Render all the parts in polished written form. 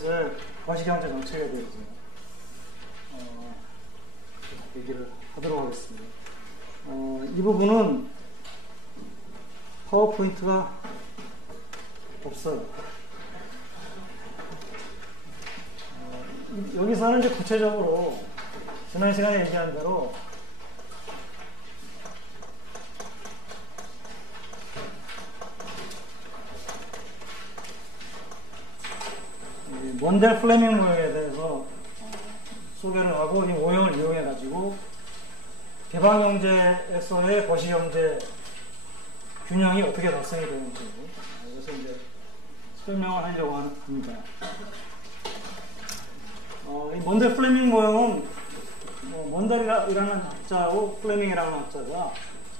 대해서 거시경제 정책에 대해서 얘기를 하도록 하겠습니다. 이 부분은 파워포인트가 없어요. 여기서는 이제 구체적으로 지난 시간에 얘기한 대로 몬델 플레밍 모형에 대해서 소개를 하고 이 모형을 이용해 가지고 개방경제에서의 거시경제 균형이 어떻게 달성이 되는지 그래서 이제 설명을 하려고 합니다. 이 몬델 플레밍 모형은 몬델이라는 학자하고 플레밍이라는 학자가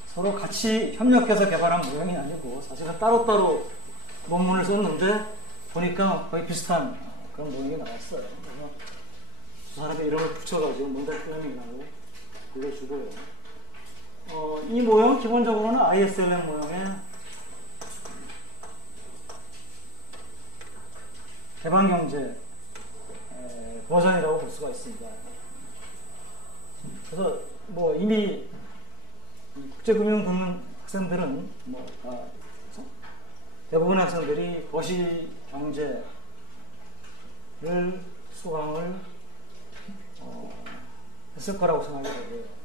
서로 같이 협력해서 개발한 모형이 아니고 사실은 따로따로 논문을 썼는데 보니까 거의 비슷한 그런 모형이 나왔어요. 그래서 두 사람의 이름을 붙여가지고 몬델 플레밍이라고 불러주고요. 이 모형 기본적으로는 ISLM 모형의 개방경제 버전이라고 볼 수가 있습니다. 그래서 뭐 이미 국제금융 듣는 학생들은 대부분의 학생들이 거시경제를 수강을 했을 거라고 생각이 되고요.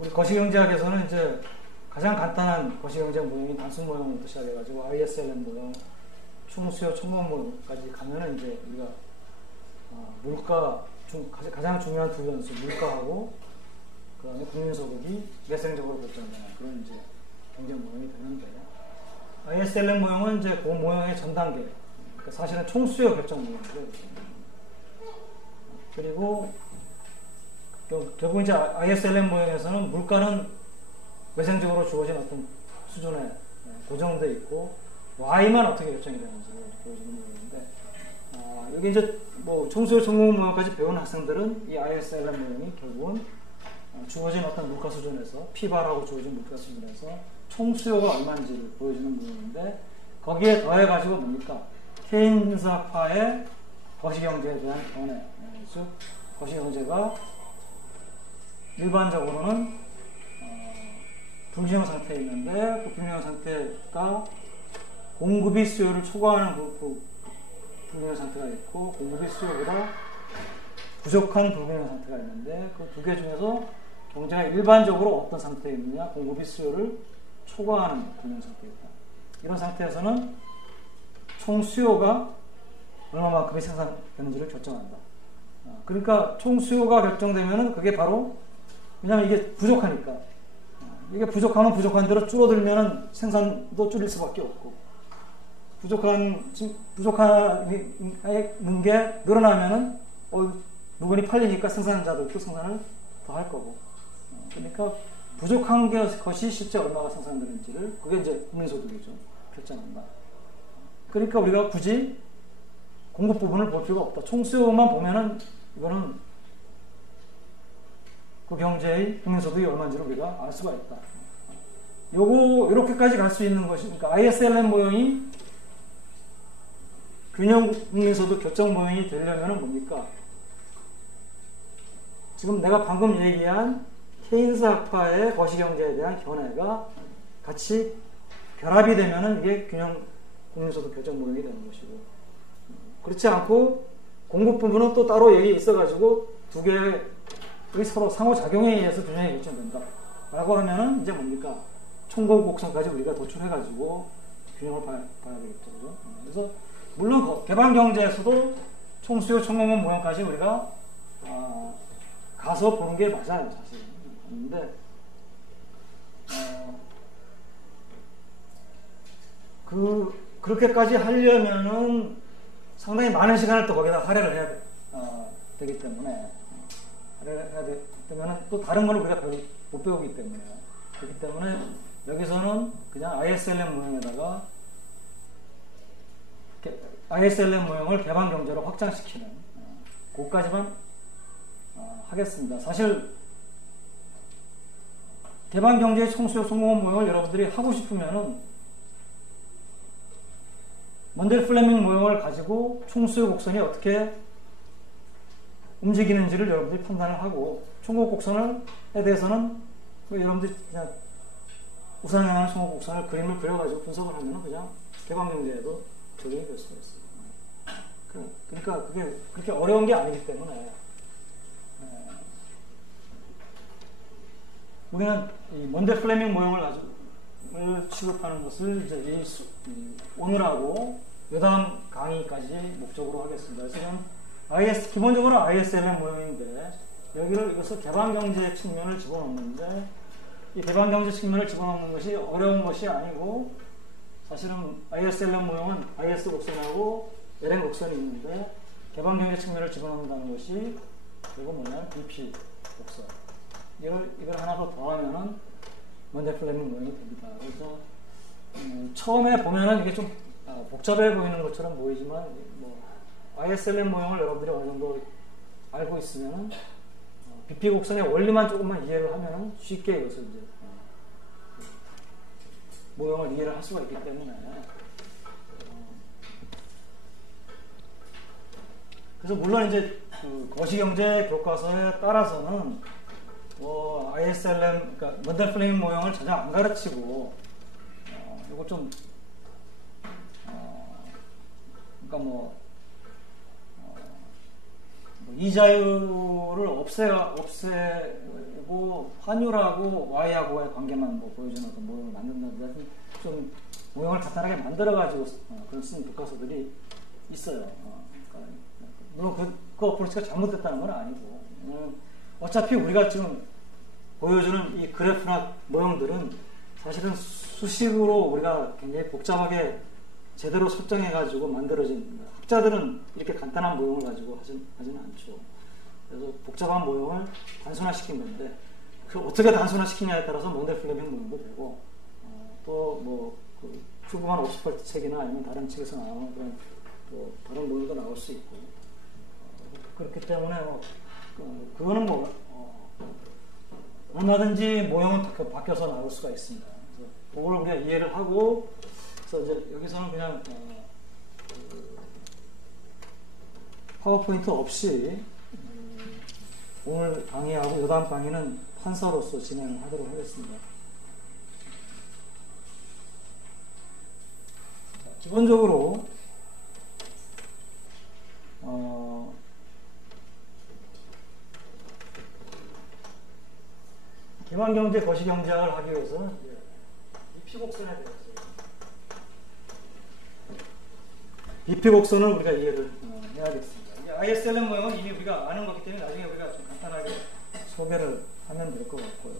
우리 거시경제학에서는 이제 가장 간단한 거시경제 모형인 단순 모형부터 시작해가지고 ISLM 모형, 총수요, 총무원 모형까지 가면은 이제 우리가 물가, 가장 중요한 두 변수, 물가하고 그 다음에 국민소득이 매생적으로 결정되는 그런 이제 경제 모형이 되는데 ISLM 모형은 이제 그 모형의 전 단계, 그러니까 사실은 총수요 결정 모형이죠. 그리고 결국 이제 ISLM 모형에서는 물가는 외생적으로 주어진 어떤 수준에 고정되어 있고 Y만 어떻게 결정이 되는지 보여주는 모형인데 여기 이제 뭐 총수요 총무원 모형까지 배운 학생들은 이 ISLM 모형이 결국은 주어진 어떤 물가 수준에서 P바라고 주어진 물가 수준에서 총수요가 얼마인지를 보여주는 모형인데 거기에 더해가지고 뭡니까? 케인스학파의 거시경제에 대한 견해, 즉 거시경제가 일반적으로는 불균형 상태에 있는데 그 불균형 상태가 공급이 수요를 초과하는 그 불균형 상태가 있고 공급이 수요보다 부족한 불균형 상태가 있는데 그 두 개 중에서 경제가 일반적으로 어떤 상태에 있느냐, 공급이 수요를 초과하는 불균형 상태에 있다. 이런 상태에서는 총 수요가 얼마만큼이 생산되는지를 결정한다. 그러니까 총 수요가 결정되면은 그게 바로 왜냐하면 이게 부족하니까 이게 부족하면 부족한 대로 줄어들면은 생산도 줄일 수밖에 없고 부족한 게 늘어나면은 물건이 팔리니까 생산자들도 생산을 더 할 거고 그러니까 부족한 것이 실제 얼마가 생산되는지를 그게 이제 국민소득이죠. 결정한다. 그러니까 우리가 굳이 공급 부분을 볼 필요가 없다. 총수요만 보면은 이거는 그 경제의 국민소득이 얼마인지를 우리가 알 수가 있다. 이렇게까지 갈 수 있는 것이, 그러니까 ISLM 모형이 균형 국민소득 결정 모형이 되려면 뭡니까? 지금 내가 방금 얘기한 케인스 학파의 거시경제에 대한 견해가 같이 결합이 되면은 이게 균형 국민소득 결정 모형이 되는 것이고, 그렇지 않고 공급 부분은 또 따로 여기 있어가지고 두 개의 서로 상호작용에 의해서 균형이 결정된다. 라고 하면은 이제 뭡니까? 총공 곡선까지 우리가 도출해가지고 균형을 봐야 되겠죠. 그래서 물론 개방경제에서도 총수요, 총공원 모형까지 우리가 가서 보는 게 맞아요, 사실. 근데 그렇게까지 하려면은 상당히 많은 시간을 또 거기다 할애를 해야 되기 때문에 할애를 해야 되면은 또 다른 걸 우리가 못 배우기 때문에 그렇기 때문에 여기서는 그냥 ISLM 모형에다가 ISLM 모형을 개방경제로 확장시키는 그것까지만 하겠습니다. 사실 개방경제의 총수요, 총공원 모형을 여러분들이 하고 싶으면은 먼델 플레밍 모형을 가지고 총수의 곡선이 어떻게 움직이는지를 여러분들이 판단을 하고, 총각 곡선에 대해서는 여러분들이 그냥 우상에 관한 총각 곡선을 그림을 그려가지고 분석을 하면 그냥 개방경제에도 적용이 될 수가 있어요. 그러니까 그게 그렇게 어려운 게 아니기 때문에 우리는 이 먼델 플레밍 모형을 가지고 취급하는 것을 이제 오늘하고 요다음 강의까지 목적으로 하겠습니다. 그래서 기본적으로 ISLM 모형인데 이것을 개방경제 측면을 집어넣는데, 이 개방경제 측면을 집어넣는 것이 어려운 것이 아니고, 사실은 ISLM 모형은 IS 곡선하고 LN 곡선이 있는데 개방경제 측면을 집어넣는다는 것이 그리고 뭐냐 BP 곡선, 이걸 하나 더 더하면은 먼델 플레밍 모형이 됩니다. 그래서 처음에 보면은 이게 좀 복잡해 보이는 것처럼 보이지만, ISLM 모형을 여러분들이 어느 정도 알고 있으면은 BP 곡선의 원리만 조금만 이해를 하면은 쉽게 이것을 이제 모형을 이해를 할 수가 있기 때문에, 그래서 물론 이제 거시경제 교과서에 따라서는 ISLM, 그러니까 먼델 플레밍 모형을 전혀 안 가르치고, 이거 좀 그러니까 이자율을 없애고 환율하고 Y하고의 관계만 보여주는 어떤 모형을 만든다든지, 좀 모형을 간단하게 만들어가지고 그런 쓰는 교과서들이 있어요. 그러니까 물론 그 어프로치가 잘못됐다는 건 아니고, 어차피 우리가 지금 보여주는 이 그래프나 모형들은 사실은 수식으로 우리가 굉장히 복잡하게 제대로 설정해가지고 만들어진, 학자들은 이렇게 간단한 모형을 가지고 하지는 않죠. 그래서 복잡한 모형을 단순화시킨 건데, 그 어떻게 단순화시키냐에 따라서 먼델 플레밍 모형도 되고, 또 큐브만 옥스퍼트 책이나 아니면 다른 책에서 나오는 그런 또 다른 모형도 나올 수 있고, 그렇기 때문에 그거는 얼마든지 모형은 바뀌어서 나올 수가 있습니다. 그래서 그걸 우리가 이해를 하고, 그래서 이제 여기서는 그냥 파워포인트 없이 오늘 강의하고 요다음 강의는 판서로서 진행을 하도록 하겠습니다. 자, 기본적으로 개방경제, 거시경제학을 하기 위해서는 이 피곡선에 대해서 비피곡선을 우리가 이해를 해야겠습니다. ISLM 모형은 이미 우리가 아는 거기 때문에 나중에 우리가 좀 간단하게 소개를 하면 될 것 같고요.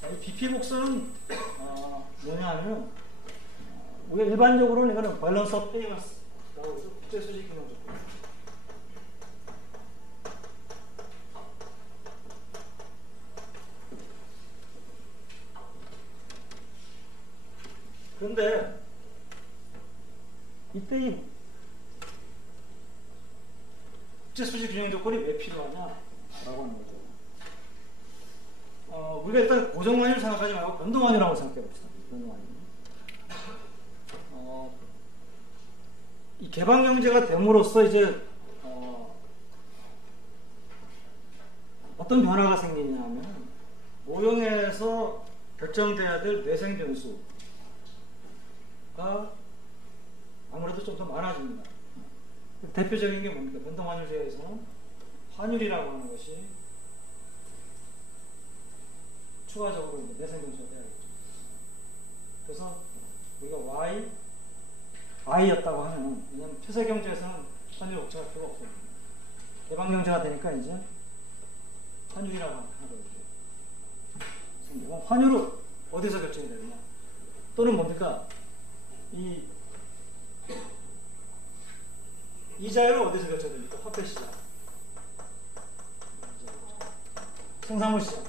자, 이 비피곡선은 뭐냐면 우리가 일반적으로는 이거는 밸런스 오브 페이먼스라고 해서 국제수직 균형 조건. 그런데 이때 이 국제수직 균형 조건이 왜 필요하냐라고 하는 거죠. 우리가 일단 고정환율 생각하지 말고 변동환율이라고 생각해 봅시다. 변동환율. 이 개방경제가 됨으로써 이제 어떤 변화가 생기냐면 모형에서 결정돼야 될 내생 변수가 아무래도 좀 더 많아집니다. 대표적인 게 뭡니까? 변동환율제에서는 환율이라고 하는 것이 추가적으로 내생 변수가 돼야겠죠. 그래서 우리가 Y였다고 하면, 왜냐하면 폐쇄경제에서는 환율 억제할 필요가 없어요. 개방경제가 되니까 이제 환율이라고 하는 거죠. 환율은 어디서 결정이 되느냐? 또는 뭡니까? 이 이자율은 어디서 결정됩니까? 화폐시장, 생산물 시장.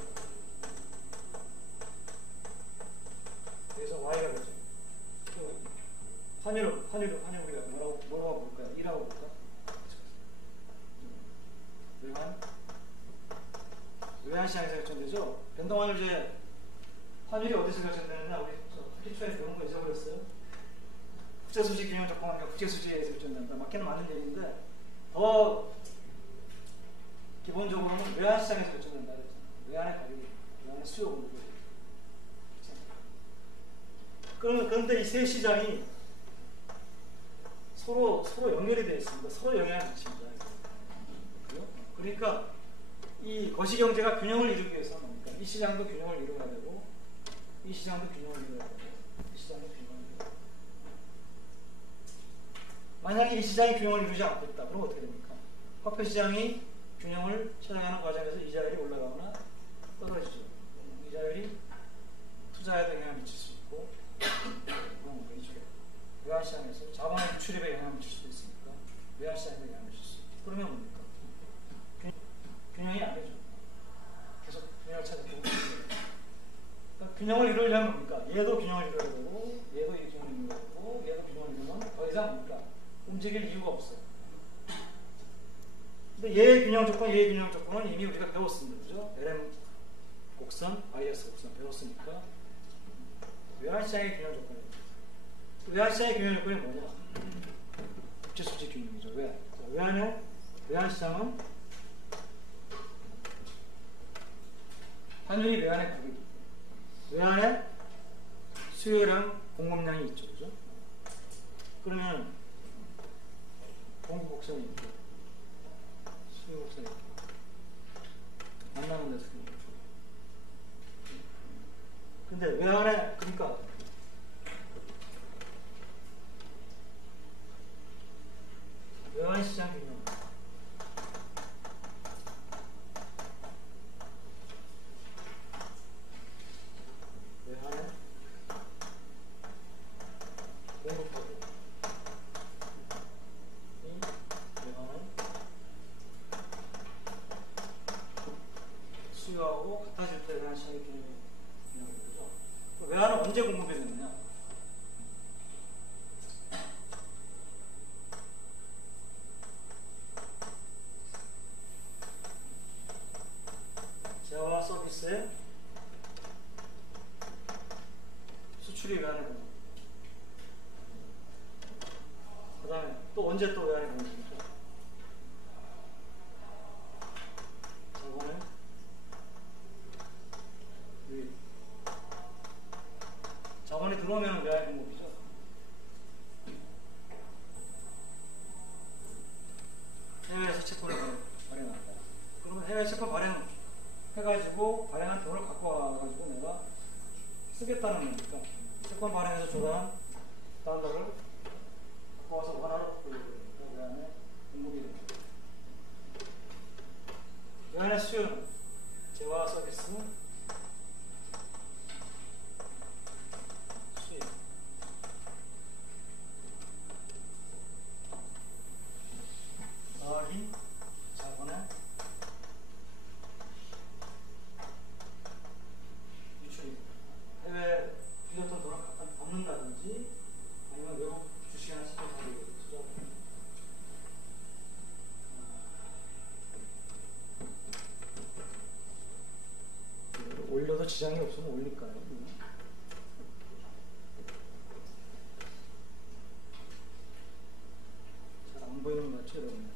그래서 Y가 결정. 환율 우리가 뭐라고 볼까요? 2라고 볼까? 외환시장에서 결정되죠. 변동환율제 환율이 어디서 결정되느냐? 우리 학기 초에 배운 거 잊어버렸어요. 국제수지 균형 조건하니까 국제수지에서 결정된다. 맞기는 맞는 얘기인데 더 기본적으로는 외환시장에서 결정된다. 외환의 가격이, 외환의 수요 공급이. 그런데 이 세 시장이 서로 연결이 되어 있습니다. 서로 영향을 미칩니다. 그러니까 이 거시경제가 균형을 이루기 위해서는 뭡니까? 이 시장도 균형을 이루어야 되고, 이 시장도 균형을 이루어야 되고, 이 시장도 균형을 이루어야 되고. 만약에 이 시장이 균형을 이루지 않고 있다. 그럼 어떻게 됩니까? 화폐 시장이 균형을 찾아가는 과정에서 이자율이 올라가거나 떨어지죠. 이자율이 투자에도 영향을 미칠 수 있고, 이쪽에 외환시장에서 자본의 출입에 영향을 미칠 수도 있으니까 외환시장에 영향을 미칠 수 있고. 그러면 뭡니까? 균형이 안 되죠. 계속 균형을 찾아보고. 그러니까 균형을 이루려면 뭡니까? 얘도 균형을 이루어야 되고, 얘도 이 균형을 이루어야 되고, 얘도 균형을 이루면 더 이상 뭡니까? 움직일 이유가 없어요. 근데 얘의 균형 조건, 얘의 균형 조건은 이미 우리가 배웠습니다. 그죠? LM 곡선, IS 곡선 배웠으니까. 외환시장의 균형 조건입니다. 외환시장의 균형 조건이 뭐냐? 국제수지 균형이죠. 외환시장은 환율이 외환의 가격이고, 외환의 수요랑 공급량이 있죠. 그죠? 그러면 공급 곡선이 있고, 수요 곡선이 있고, 만나는 데서 그런 거죠. 근데 외환의, 그러니까 외환시장 균형. 외환의 공급하고 외환의 수요하고 같아질 때 외환시장의 균형이 되죠. 외환은 언제 공급이 되느냐? 재화와 서비스의 수출이 외환의 공급. 그 다음에 또 언제 또 외환의 공급이죠? 자본의 유입. 자본이 들어오면 외환의 공급이죠. 해외에서 채권을 발행한다. 그러면 해외 채권 발행해가지고 발행한 돈을 갖고 와가지고 내가 쓰겠다는 거니까 채권 발행해서 조달한 달러를 갖고 와서 원화로 바꾸려고 외환의 공급이 됩니다. 외환의 수요는 재화 서비스 수입. 더하기 자본의 유출입니다. 해외 빌렸던 돈을 갚는다든지 아니면 외국 주식이나 채권 사기에 투자합니다. 올려도 지장이 없으면 올릴까요? 잘 안 보이는 것 같죠, 여러분?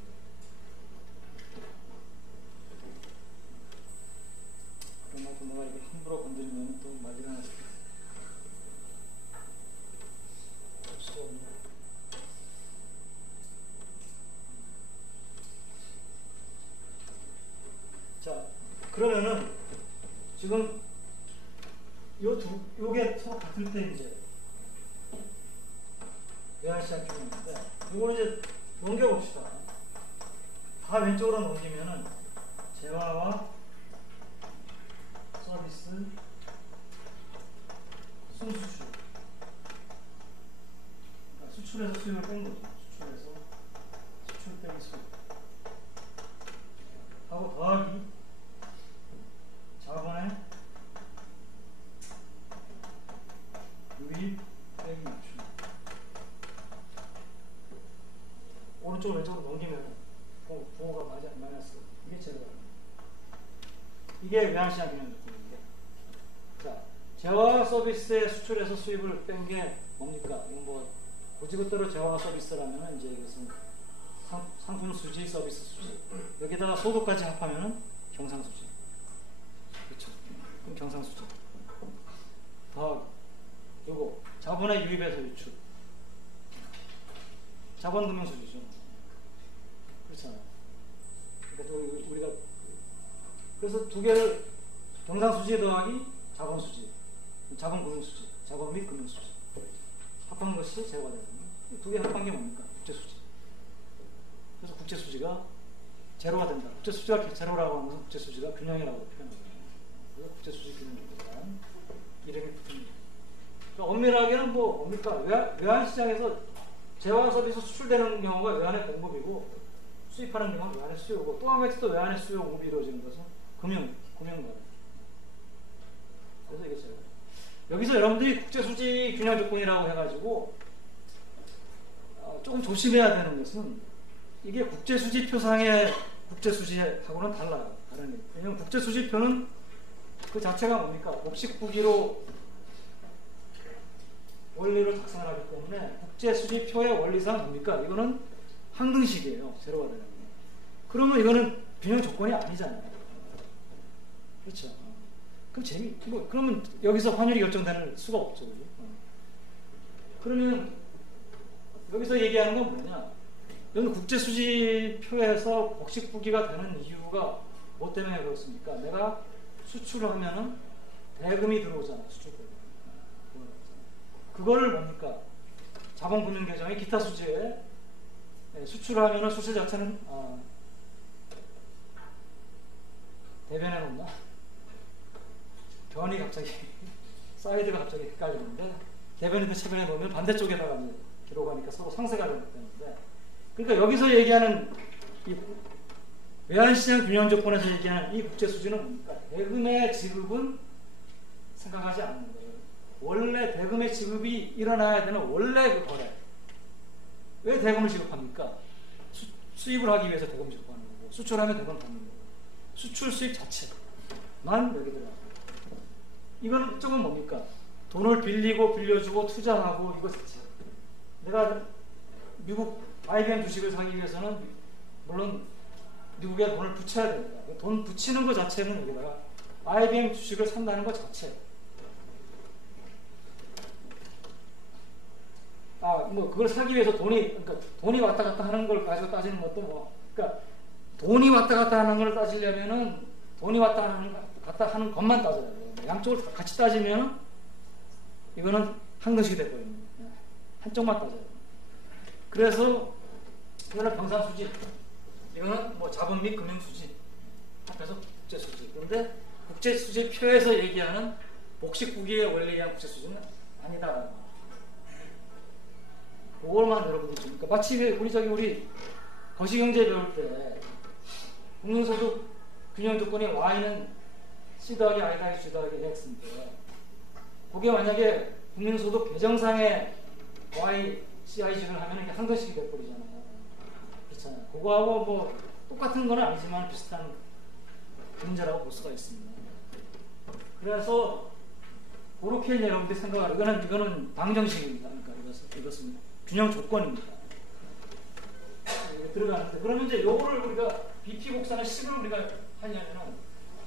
그러면 내가 이게 함부로 건드리면 또 말이 나서 할 수가 없네요. 자, 그러면은 지금 요게 서로 같을 때 이제 외환시장 균형인데 요거는 이제 넘겨봅시다. 다 왼쪽으로 넘기면은 재화와 서비스, 순수출. 그러니까 수출에서 수입을 뺀 거죠. 수출 빼기 수입. 하고 더하기 자본의 유입 빼기 유출. 오른쪽으로 왼쪽으로 넘기면 부호가 마이너스. 이게 제가 이게 외환시장 균형 조건인데. 자, 재화 서비스의 수출에서 수입을 뺀 게 뭡니까? 이건 뭐 고지고대로 재화 서비스라면은 이제 이것은 상품 수지, 서비스 수지. 여기다가 소득까지 합하면은 경상수지. 그렇죠? 그럼 경상수지. 더 요거 자본의 유입에서 유출. 자본금융수지죠. 그렇잖아요. 그러니까 우리가 그래서 두 개를 경상수지 더하기 자본수지, 자본금융수지, 자본 및 금융수지 합한 것이 제거가 되는 두 개 합한 게 뭡니까? 국제수지. 그래서 국제수지가 제로가 된다. 국제수지가 제로라고 하는 것은 국제수지가 균형이라고 표현합니다. 그래서 국제수지 균형이라는 이름이 붙습니다. 그러니까 엄밀하게는 뭐 뭡니까? 외환시장에서 재화 서비스 수출되는 경우가 외환의 공급이고 수입하는 경우가 외환의 수요고 또 한 가지 또 외환의 수요 공급이 이루어지는 것은 금융거래. 그래서 이게 제가 여기서 여러분들이 국제수지 균형 조건이라고 해가지고 조금 조심해야 되는 것은 이게 국제수지표상의 국제수지하고는 달라요. 왜냐하면 국제수지표는 그 자체가 뭡니까? 복식부기로 원리를 작성을 하기 때문에 국제수지표의 원리상 뭡니까? 이거는 항등식이에요. 제로가 되는 게. 그러면 이거는 균형 조건이 아니잖아요. 그렇죠? 그럼 그러면 여기서 환율이 결정되는 수가 없죠. 그죠? 그러면 여기서 얘기하는 건 뭐냐? 여기 국제수지표에서 복식부기가 되는 이유가 뭐 때문에 그렇습니까? 내가 수출을 하면은 대금이 들어오잖아. 수출 대금. 그거를 뭡니까? 자본금융계정의 기타 수지에 수출을 하면은 수출 자체는 대변해 놓나? 변이 갑자기 사이드가 갑자기 헷갈리는데 대변이 그 최변에 놓으면 반대쪽에다가 기록하니까 서로 상쇄가 되는데 그러니까 여기서 얘기하는 이 외환시장 균형 조건에서 얘기하는 이 국제수지는 뭡니까? 대금의 지급은 생각하지 않는 거예요. 원래 대금의 지급이 일어나야 되는 원래 그 거래. 왜 대금을 지급합니까? 수입을 하기 위해서 대금을 지급하는 거고 수출하면 대금 받는 거고 수출 수입 자체만 여기 들어가요. 이건 쪽은 뭡니까? 돈을 빌리고 빌려주고 투자하고 이거 자체. 내가 미국 IBM 주식을 사기 위해서는 물론 미국에 돈을 붙여야 됩니다. 돈 붙이는 것 자체는 여기다가 IBM 주식을 산다는 것 자체. 뭐 그걸 사기 위해서 그러니까 돈이 왔다 갔다 하는 걸 가지고 따지는 것도 뭐, 그러니까 돈이 왔다 갔다 하는 걸 따지려면은 돈이 왔다 갔다 하는 것만 따져야 돼요. 양쪽을 다 같이 따지면 이거는 항등식이 되거든요. 한쪽만 따져요. 그래서 이거는 병상수지, 이거는 뭐 자본 및 금융수지 합해서 국제수지. 그런데 국제수지표에서 얘기하는 복식부기의 원리에 의한 국제수지는 아니다. 그걸만 여러분들이 줍니까? 마치 우리 거시경제 배울 때 국민소득 균형 조건이 Y는 C 더하기 I 더하기 G 더하기 X인데 거기에 만약에 국민소득 계정상의 Y, C, I, G를 하면 이게 항등식이 돼버리잖아요. 그렇잖아요. 그거하고 뭐 똑같은 건 아니지만 비슷한 문제라고 볼 수가 있습니다. 그래서 그렇게 여러분들이 생각하는 이거는 방정식입니다. 그러니까 이것은 균형 조건입니다. 들어가는데 그러면 이제 요거를 우리가 BP 곡선의 식을 우리가 하려면은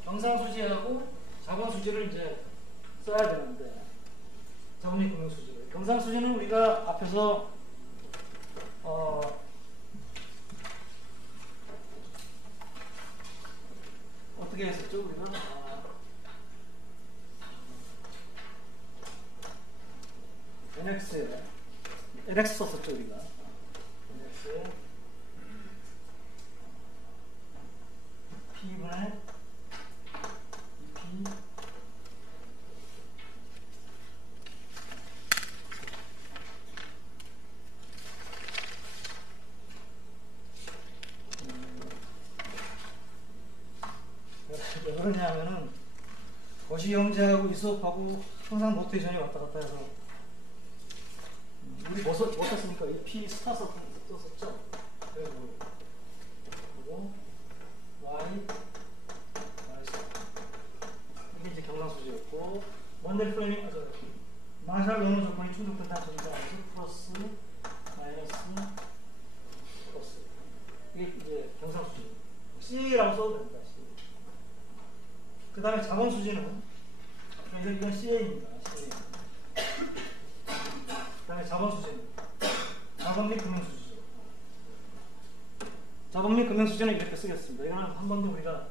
경상수지하고 자본수지를 이제 써야 되는데 자본 및 금융수지를 경상수지는 우리가 앞에서 어떻게 했었죠? 우리가 NX 썼었죠 우리가. NX에 P분의 EP 왜 그러냐면은 거시경제하고 이 수업하고 항상 노테이션이 왔다 갔다 해서 우리 뭐 썼습니까? 이 P 스타 썼었죠? 그리고 Y 스타 있고 먼델 플레밍 마샬 논문 조건이 충족된다는 점에서 플러스 마이너스 플러스 이게 이제 경상수지 CA라고 써도 됩니다. 그 다음에 자본수지는 이건 CA입니다. CA. 그 다음에 자본수지는 자본 및 금융수지죠. 자본 및 금융수지는 이렇게 쓰겠습니다. 이거는 한 번도 우리가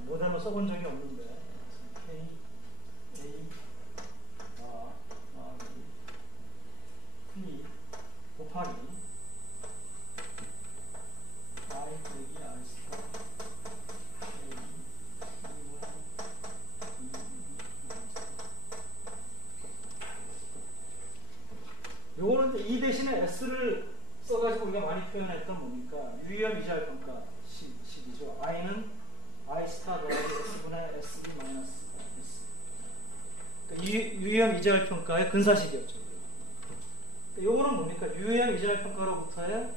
모델로 써본 적이 없는데 K, A, P 곱하기 I 빼기 I 스타 요거는 이 대신에 S를 써가지고 우리가 많이 표현했던 뭡니까? 유의염 이자율 평가 식이죠. I는 I 스타 더하기 S분의 S 마이너스 S. 그러니까 유의염 이자율 평가의 근사식이었죠. 그러니까 요거는 뭡니까? 유의염 이자율 평가로부터의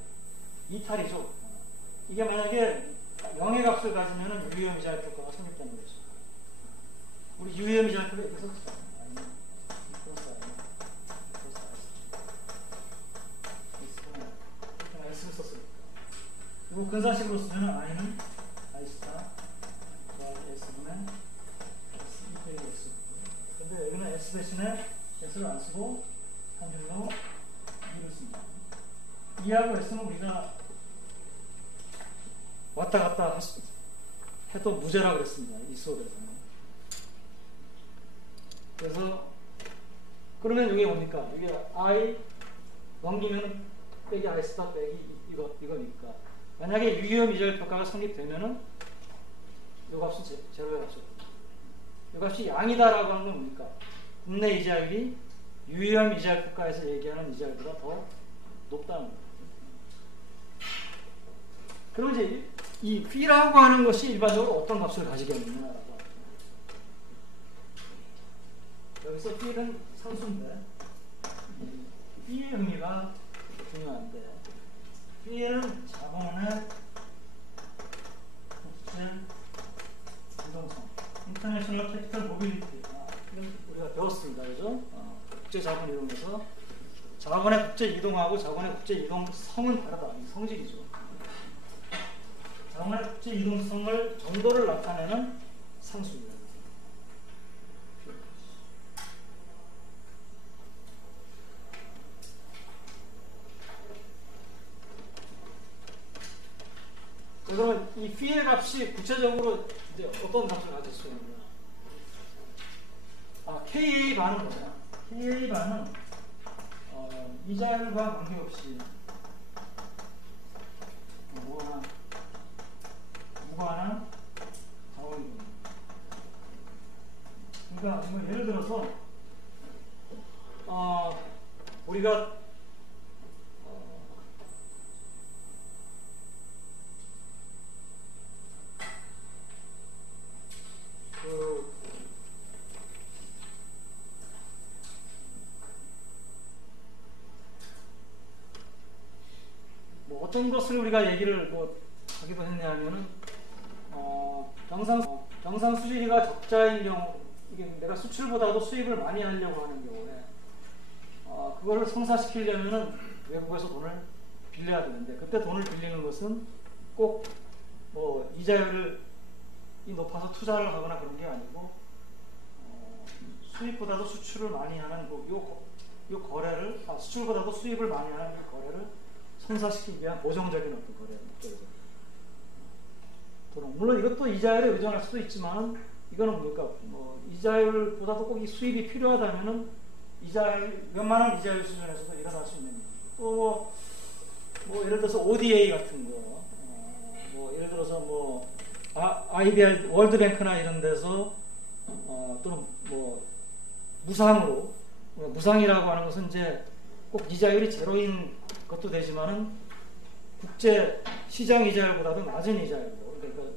이탈이죠. 이게 만약에 0의 값을 가지면 유의염 이자율 평가가 성립되는 거죠. 우리 유의염 이자율 평가 이렇게 썼죠. 이 근사식으로 쓰면 I는 I 스타 더하기 S분의 S 이퀄이 S. 근데 여기는 S 대신에 S를 안 쓰고 한 줄로 2를 씁니다. 2하고 S는 우리가 왔다 갔다 해도 무죄라고 그랬습니다. 이 수업에서는. 그래서 그러면 이게 뭡니까? 이게 I 넘기면 빼기 I 스타 빼기 이거니까. 만약에 유의염 이자율 평가가 성립되면은 이 값은 제로의 값이죠. 이 값이 양이다라고 하는 건 뭡니까? 국내 이자율이 유의염 이자율 평가에서 얘기하는 이자율보다 더 높다는 거예요. 그럼 이제 이 P라고 하는 것이 일반적으로 어떤 값을 가지겠느냐라고 여기서 P는 상수인데 P의 의미가 중요한데 P는 자본의 국제 유동성, 인터내셔널 캐피털 모빌리티. 우리가 배웠습니다, 그죠? 국제 자본 이용해서 자본의 국제 이동하고 자본의 국제 이동성은 다르다. 이 성질이죠. 자본의 국제 이동성을 정도를 나타내는 상수입니다. 그러면 이 P의 값이 구체적으로 이제 어떤 값을 가질 수 있느냐? KA 반은 뭐냐? KA 반은 이자율과 관계없이 무관한 자원이동입니다. 그러니까 예를 들어서 우리가 어떤 것을 우리가 얘기를 하기도 했냐면은 경상 수지리가 적자인 경우, 이게 내가 수출보다도 수입을 많이 하려고 하는 경우에 그거를 성사시키려면은 외국에서 돈을 빌려야 되는데, 그때 돈을 빌리는 것은 꼭 이자율이 높아서 투자를 하거나 그런 게 아니고 수입보다도 수출을 많이 하는 요 거래를 수출보다도 수입을 많이 하는 이 거래를 성사시키기 위한 보정적인 어떤 거래입니다. 물론 이것도 이자율에 의존할 수도 있지만, 이거는 뭡니까? 이자율보다도 꼭 이 수입이 필요하다면은 웬만한 이자율 수준에서도 일어날 수 있는. 또 예를 들어서 ODA 같은 거, 예를 들어서 IBR 월드뱅크나 이런 데서 또는 무상이라고 하는 것은 이제 꼭 이자율이 제로인 것도 되지만은 국제 시장 이자율보다도 낮은 이자율로,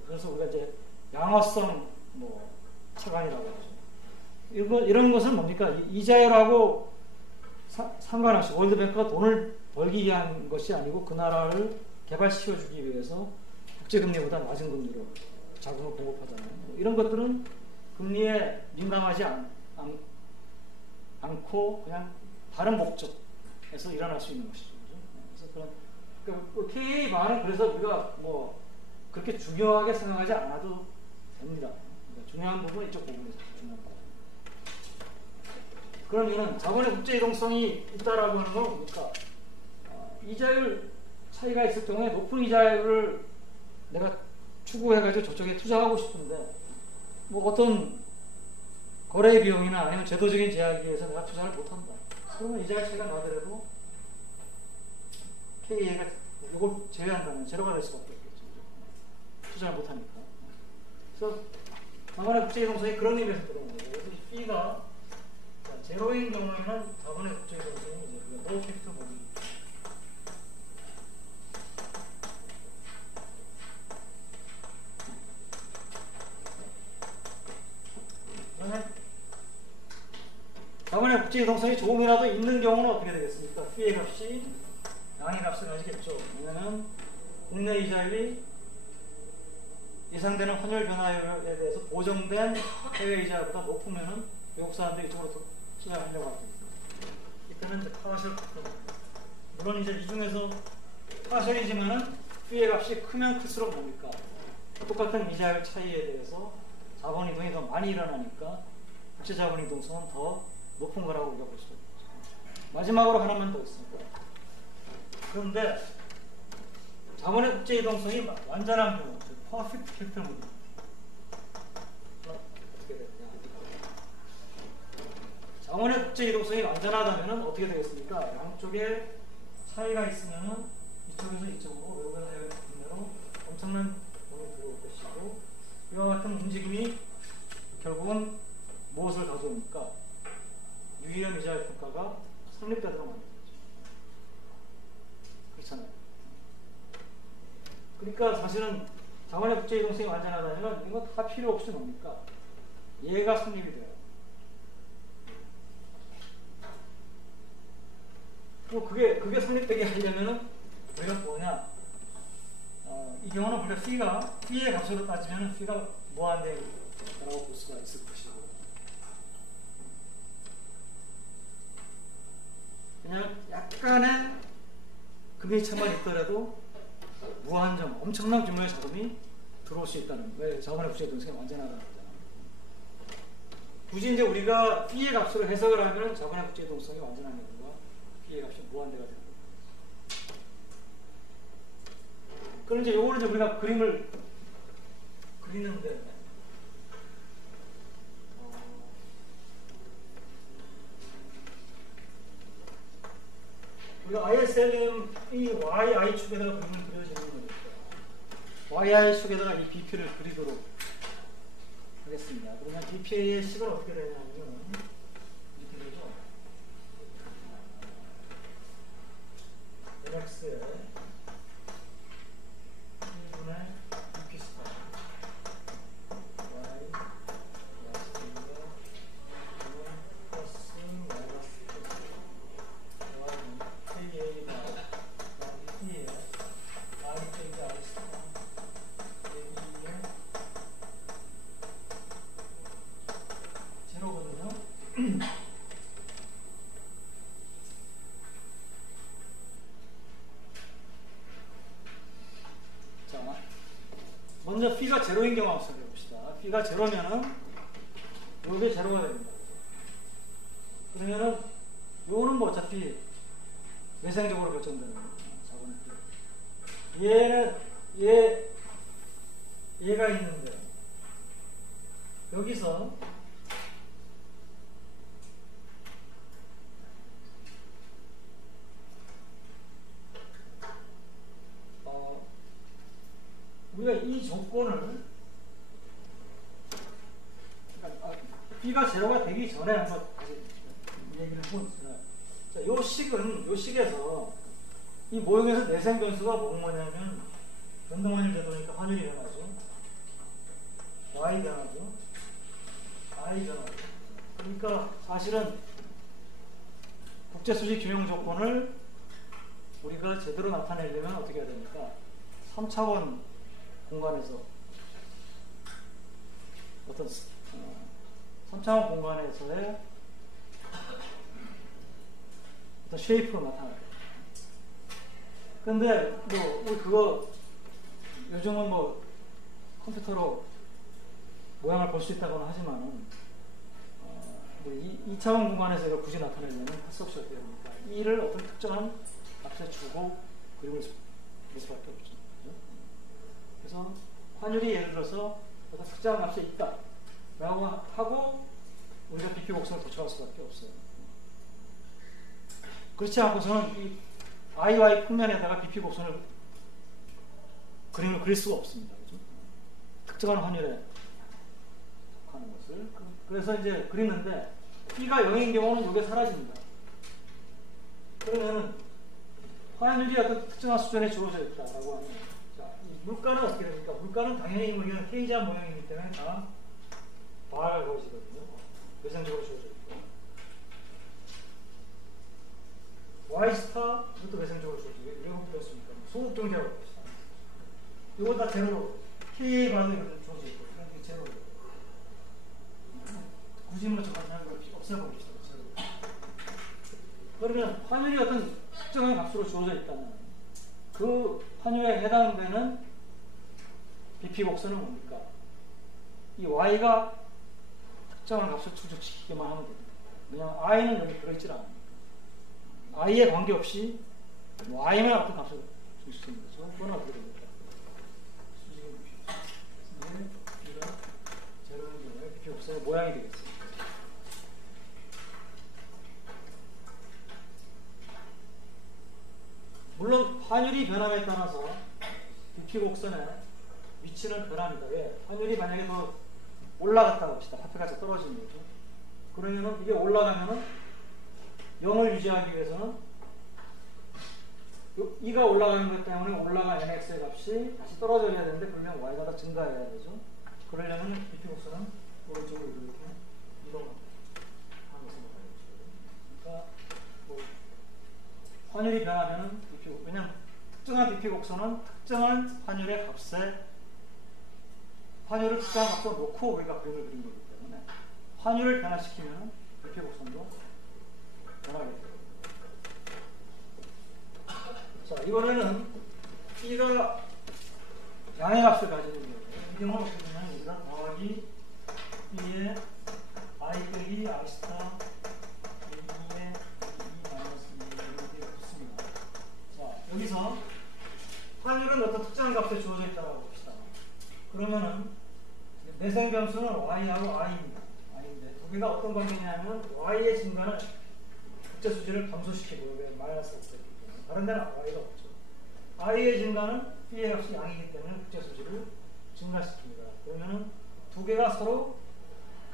그래서 우리가 이제 양화성 차관이라고 하죠. 이런 것은 뭡니까? 이자율하고 상관없이 월드뱅크가 돈을 벌기 위한 것이 아니고 그 나라를 개발시켜주기 위해서 국제금리보다 낮은 금리로 자금을 공급하잖아요. 이런 것들은 금리에 민감하지 않고 그냥 다른 목적에서 일어날 수 있는 것이죠. 그래서 그 KA 방안은 그래서 우리가 뭐 그렇게 중요하게 생각하지 않아도 됩니다. 그러니까 중요한 부분은 이쪽 부분이 중요한 거예요. 그런 이유는 자본의 국제 이동성이 있다라고 하는 건 뭡니까? 이자율 차이가 있을 경우에 높은 이자율을 내가 추구해가지고 저쪽에 투자하고 싶은데 뭐 어떤 거래 비용이나 아니면 제도적인 제약에 의해서 내가 투자를 못한다. 그러면 이자율 차이가 나더라도 KA가 이걸 제외한다면 제로가 될 수밖에 없겠죠. 투자를 못하니까. 그래서 자본의 국제 이동성이 그런 의미에서 그런 거예요. 그래서 B가 제로인 경우에는 자본의 국제 이동성이 이제 노 캐피털 모델. 자본의 국제 이동성이 조금이라도 있는 경우는 어떻게 되겠습니까? P의 값이 양의 값을 가지겠죠. 왜냐하면 국내 이자율이 예상되는 환율 변화율에 대해서 보정된 해외 이자율보다 높으면은 외국 사람들이 이쪽으로 투자하려고 합니다. 이때는 이제 파셜 물론 이제 이 중에서 파셜이지만은 P의 값이 크면 클수록 뭡니까? 똑같은 이자율 차이에 대해서 자본 이동이 더 많이 일어나니까 국제 자본 이동성은 더 높은 거라고 우리가 볼 수가 있죠. 마지막으로 하나만 더 있습니다. 그런데 자본의 국제 이동성이 완전한 경우, 퍼펙트 캐피털 모델. 어떻게 되냐? 자본의 국제 이동성이 완전하다면 어떻게 되겠습니까? 양쪽에 차이가 있으면 이쪽에서 이쪽으로 외국에서 국내로 엄청난 돈이 들어올 것이고 이와 같은 움직임이 결국은 무엇을 가져옵니까? 유의한 이자의 평가가 성립되도록 만듭니다. 그렇잖아요. 그러니까 사실은 자본의 국제 이동성이 완전하다면 이건 다 필요 없이 뭡니까? 얘가 성립이 돼요. 그리고 그게 성립되게 하려면은 우리가 뭐냐? 이 경우는 우리가 P의 값으로 따지면 P가 무한대라고 볼 수가 있을 것이고 그냥 약간의 금리 차만 있더라도 무한정, 엄청난 규모의 자금이 들어올 수 있다는 거예요. 왜? 자본의 국제 이동성이 완전하다는 거잖아요. 굳이 이제 우리가 P의 값으로 해석을 하면 자본의 국제 이동성이 완전한 경우가 P의 값이 무한대가 되는 거예요. 그럼 이제 요거를 이제 우리가 그림을 그리는데 우리가 ISLM이 YI축에다가 그림을 그려지는 거니까 YI축에다가 이 BP를 그리도록 하겠습니다. 그러면 BP의 식은 어떻게 되냐면 이렇게 되죠. LX에 1분의 BP 스타 Y 플러스 마이너스 KA가 P에 IK가 R스타 AE에 제로거든요. 자, 먼저 P가 제로인 경우 한번 생각해봅시다. P가 제로면은 요게 제로가 됩니다. 그러면은 요거는 뭐 어차피 외생적으로 결정되는 자본의 P. 얘가 있는데 여기서 우리가 이 조건을 B가 제로가 되기 전에 한번 다시 얘기를 해보겠습니다. 자, 요 식에서 이 모형에서 내생 변수가 뭐냐면 변동환율 제도니까 환율이 변하죠. Y 변하죠. I 변하죠. 그러니까 사실은 국제수직 균형 조건을 우리가 제대로 나타내려면 어떻게 해야 됩니까? 3차원 공간에서 어떤 3차원 공간에서의 어떤 쉐이프로 나타나요. 근데 뭐 우리 그거 요즘은 뭐 컴퓨터로 모양을 볼 수 있다고는 하지만은 뭐 2차원 공간에서 이걸 굳이 나타내려면 할 수 없이 어떻게 됩니까? E를 어떤 특정한 값에 주고 그림을 그릴 수밖에 없죠. 그렇죠? 그래서 환율이 예를 들어서 어떤 특정한 값에 있다 라고 하고 우리가 BP 곡선을 도출할 수밖에 없어요. 그렇지 않고서는 이 IY 평면에다가 BP 곡선을 그림을 그릴 수가 없습니다. 그렇죠? 특정한 환율에 속하는 것을. 그래서 이제 그리는데 B가 0인 경우는 이게 사라집니다. 그러면은 환율이 어떤 특정한 수준에 주어져 있다라고 하면, 자, 이 물가는 어떻게 됩니까? 물가는 당연히 우리가 K자 모양이기 때문에 다 바가 그어지거든요. 외상적으로 주어져 있고, Y 스타 이것도 외상적으로 주어져 있고, 이런 거 배웠습니까? 소극 정제라고 합시다. 이거 다 제로, K 바도 이렇게 주어져 있고, 이게 제로. 굳이 뭐 저같은 걸 없애버립시다. 그러면 환율이 어떤 특정한 값으로 주어져 있다면 그 환율에 해당되는 BP 곡선은 뭡니까? 이 Y가 특정한 값을 추적시키기만 하면 됩니다. 왜냐하면 I는 여기 들어있질 않습니다. I에 관계없이 Y만 어떤 값을 줄 수 있는 거죠. 그건 어떻게 됩니까? 수직의 BP. B가 제로인 경우에 BP 곡선의 모양이 되겠습니다. 물론 환율이 변함에 따라서 BP 곡선의 위치는 변합니다. 왜? 환율이 만약에 더 올라갔다고 합시다. 화폐가 더 떨어지는 거죠. 그러면은 이게 올라가면은 0을 유지하기 위해서는 E가 올라가는 것 때문에 올라간 NX의 값이 다시 떨어져야 되는데 그러면 Y가 더 증가해야 되죠. 그러려면 BP 곡선은 오른쪽으로 이렇게 이동하는 것을 말하죠. 그러니까 뭐 환율이 변하면은 왜냐하면 특정한 BP 곡선은 특정한 환율의 값에 환율을 특정한 값으로 놓고 우리가 그림을 그린 거기 때문에 환율을 변화시키면 BP 곡선도 변하게 돼요. 자, 이번에는 B가 양의 값을 가지는 경우, 이 경우는 어떻게 되냐면 우리가 더하기 B의 I 빼기 I 스타 A의 여기서 환율은 어떤 특정한 값에 주어져 있다고 봅시다. 그러면은 내생 변수는 y하고 i입니다. i인데 두 개가 어떤 관계냐면 y의 증가는 국제 수지를 감소시키고 마이너스 가 있기 때문에 다른 데는 y가 없죠. i의 증가는 b의 값이 양이기 때문에 국제 수지를 증가시킵니다. 그러면은 두 개가 서로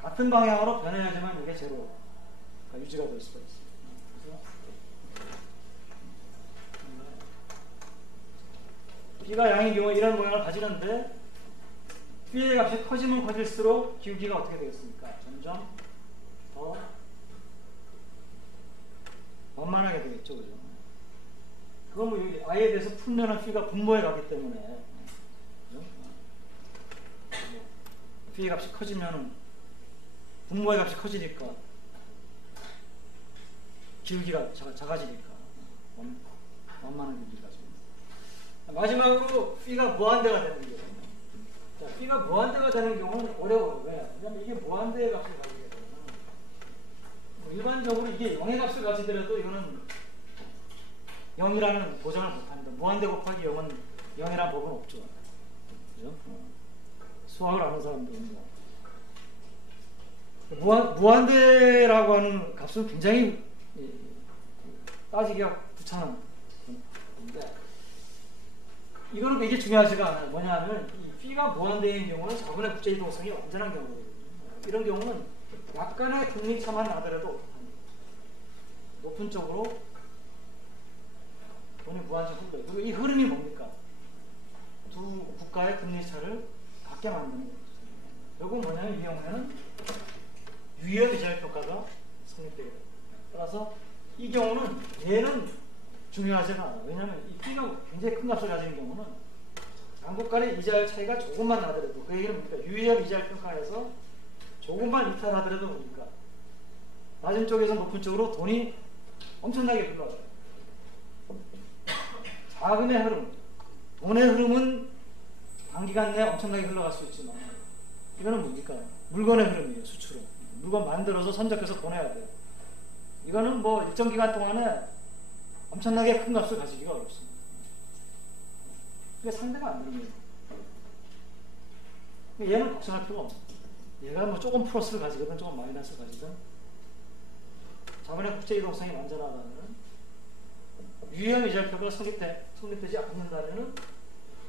같은 방향으로 변해야지만 이게 제로가 유지가 될 수가 있습니다. B가 양인 경우에 이런 모양을 가지는데 B의 값이 커지면 커질수록 기울기가 어떻게 되겠습니까? 점점 더 만만하게 되겠죠. 그죠? 그건 뭐 여기 I에 대해서 풀면은 B가 분모에 가기 때문에 그죠? B의 값이 커지면은 분모의 값이 커지니까 기울기가 작아지니까 만만한 기울기가 마지막으로 B가 무한대가 되는 경우. 자, B가 무한대가 되는 경우는 어려워요. 왜? 왜냐면 이게 무한대의 값을 가지게 되면 뭐 일반적으로 이게 0의 값을 가지더라도 이거는 0이라는 보장을 못합니다. 무한대 곱하기 0은 0이라는 법은 없죠. 그죠? 수학을 아는 사람들은 무한대라고 하는 값은 굉장히 따지기가 귀찮은 건데 이거는 되게 중요하지가 않아요. 뭐냐 하면 이 B가 무한대인 경우는 저분의 국제이동성이 완전한 경우거든요. 이런 경우는 약간의 금리차만 나더라도 높은 쪽으로 돈이 무한정 흐르고요. 그리고 이 흐름이 뭡니까? 두 국가의 금리차를 같게 만드는 거죠. 결국 뭐냐면 이 경우에는 유의한 이자율 평가가 성립되게 됩니다. 따라서 이 경우는 얘는 중요하지가 않아요. 왜냐하면 이 B가 굉장히 큰 값을 가지는 경우는 양국 간의 이자율 차이가 조금만 나더라도 그 얘기는 뭡니까? 유의한 이자율 평가에서 조금만 이탈하더라도 뭡니까? 낮은 쪽에서 높은 쪽으로 돈이 엄청나게 흘러가요. 자금의 흐름, 돈의 흐름은 단기간 내에 엄청나게 흘러갈 수 있지만 이거는 뭡니까? 물건의 흐름이에요. 수출은. 물건 만들어서 선적해서 보내야 돼요. 이거는 뭐 일정 기간 동안에 엄청나게 큰 값을 가지기가 어렵습니다. 그게 상대가 안 됩니다. 얘는 걱정할 필요가 없습니다. 얘가 뭐 조금 플러스를 가지거든 조금 마이너스를 가지든 자본의 국제이동성이 완전하다면 유형 이자표가 성립되지 않는다면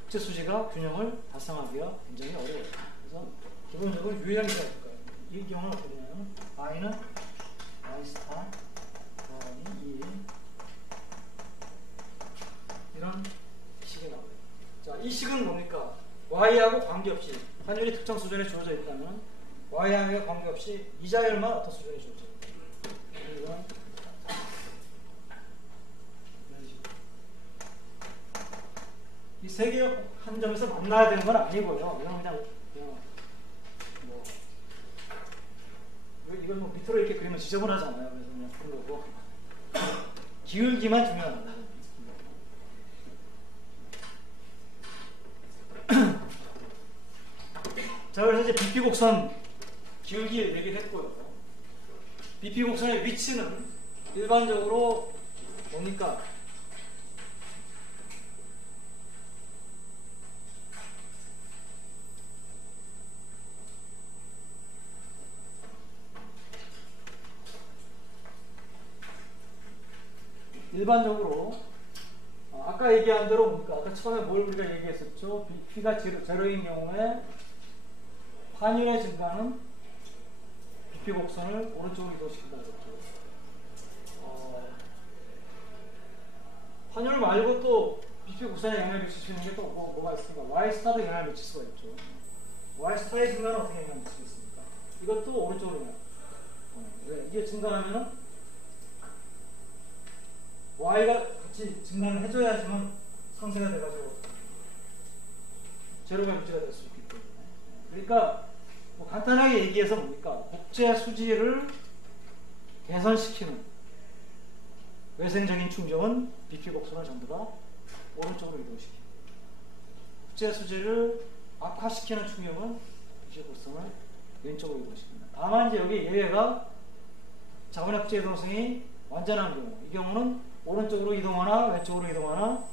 국제수지가 균형을 달성하기가 굉장히 어려워요. 그래서 기본적으로 유형 이자표가 이 경우는 어떻게 되냐면 I는 Y 스타 더하기 2 이런 식이 나와요. 자, 이 식은 뭡니까? Y하고 관계없이 환율이 특정 수준에 주어져 있다면 Y하고 관계없이 이자율만 어떤 수준에 주어져 있다. 이 세 개 한 점에서 만나야 되는 건 아니고요. 이건 그냥 뭐 이걸 뭐 밑으로 이렇게 그리면 지저분하잖아요. 그래서 그냥 그런 거고 기울기만 중요합니다. 자, 그래서 이제 BP 곡선 기울기 얘기를 했고요. BP 곡선의 위치는 일반적으로 뭡니까? 일반적으로 아까 얘기한 대로 뭡니까? 아까 처음에 뭘 우리가 얘기했었죠? BP가 제로인 경우에 환율의 증가는 BP 곡선을 오른쪽으로 이동시킨다 그랬죠. 환율 말고 또 BP 곡선에 영향을 미칠 수 있는 게 또 뭐가 있습니까? Y 스타도 영향을 미칠 수가 있죠. Y 스타의 증가는 어떻게 영향을 미치겠습니까? 이것도 오른쪽으로 영향을. 왜? 이게 증가하면은 Y가 같이 증가를 해줘야지만 상승이 돼가지고 제로가 유지가 될 수 있기 때문에. 그러니까 뭐 간단하게 얘기해서 뭡니까? 국제 수지를 개선시키는 외생적인 충격은 BP 곡선을 전부 다 오른쪽으로 이동시킵니다. 국제 수지를 악화시키는 충격은 BP 곡선을 왼쪽으로 이동시킵니다. 다만 이제 여기 예외가 자본의 국제 이동성이 완전한 경우, 이 경우는 오른쪽으로 이동하나 왼쪽으로 이동하나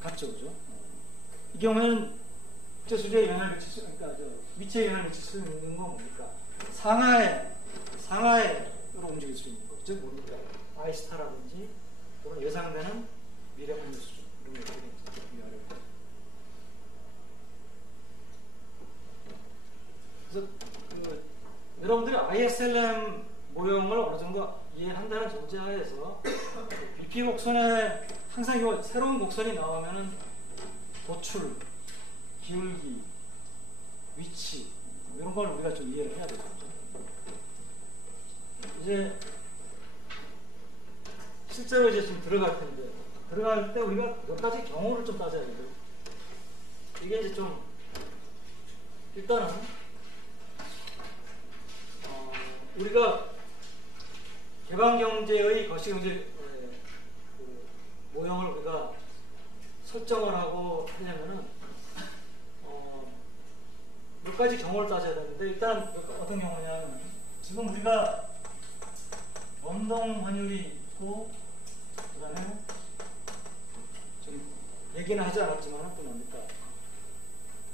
같죠, 그죠? 이 경우에는 국제 수지에 영향을 미칠 수, 그러니까 위치에 영향을 미칠 수 있는 건 뭡니까? 상하에로 움직일 수 있는 거, 즉 뭡니까? 아이스타라든지 또는 예상되는 미래 환율 수준 이런 것들이 위험해요. 그래서 여러분들이 ISLM 모형을 어느 정도 이해한다는 전제하에서 BP 곡선에 항상 새로운 곡선이 나오면은 도출, 기울기, 위치 이런 걸 우리가 좀 이해를 해야 되죠. 이제 실제로 이제 지금 들어갈 텐데 들어갈 때 우리가 몇 가지 경우를 좀 따져야 돼요. 이게 이제 좀 일단은 우리가 개방경제의 거시경제 모형을 우리가 설정을 하고 하려면은 몇 가지 경우를 따져야 되는데 일단 어떤 경우냐면 지금 우리가 변동 환율이 있고 그다음에 좀 얘기는 하지 않았지만 또 뭡니까?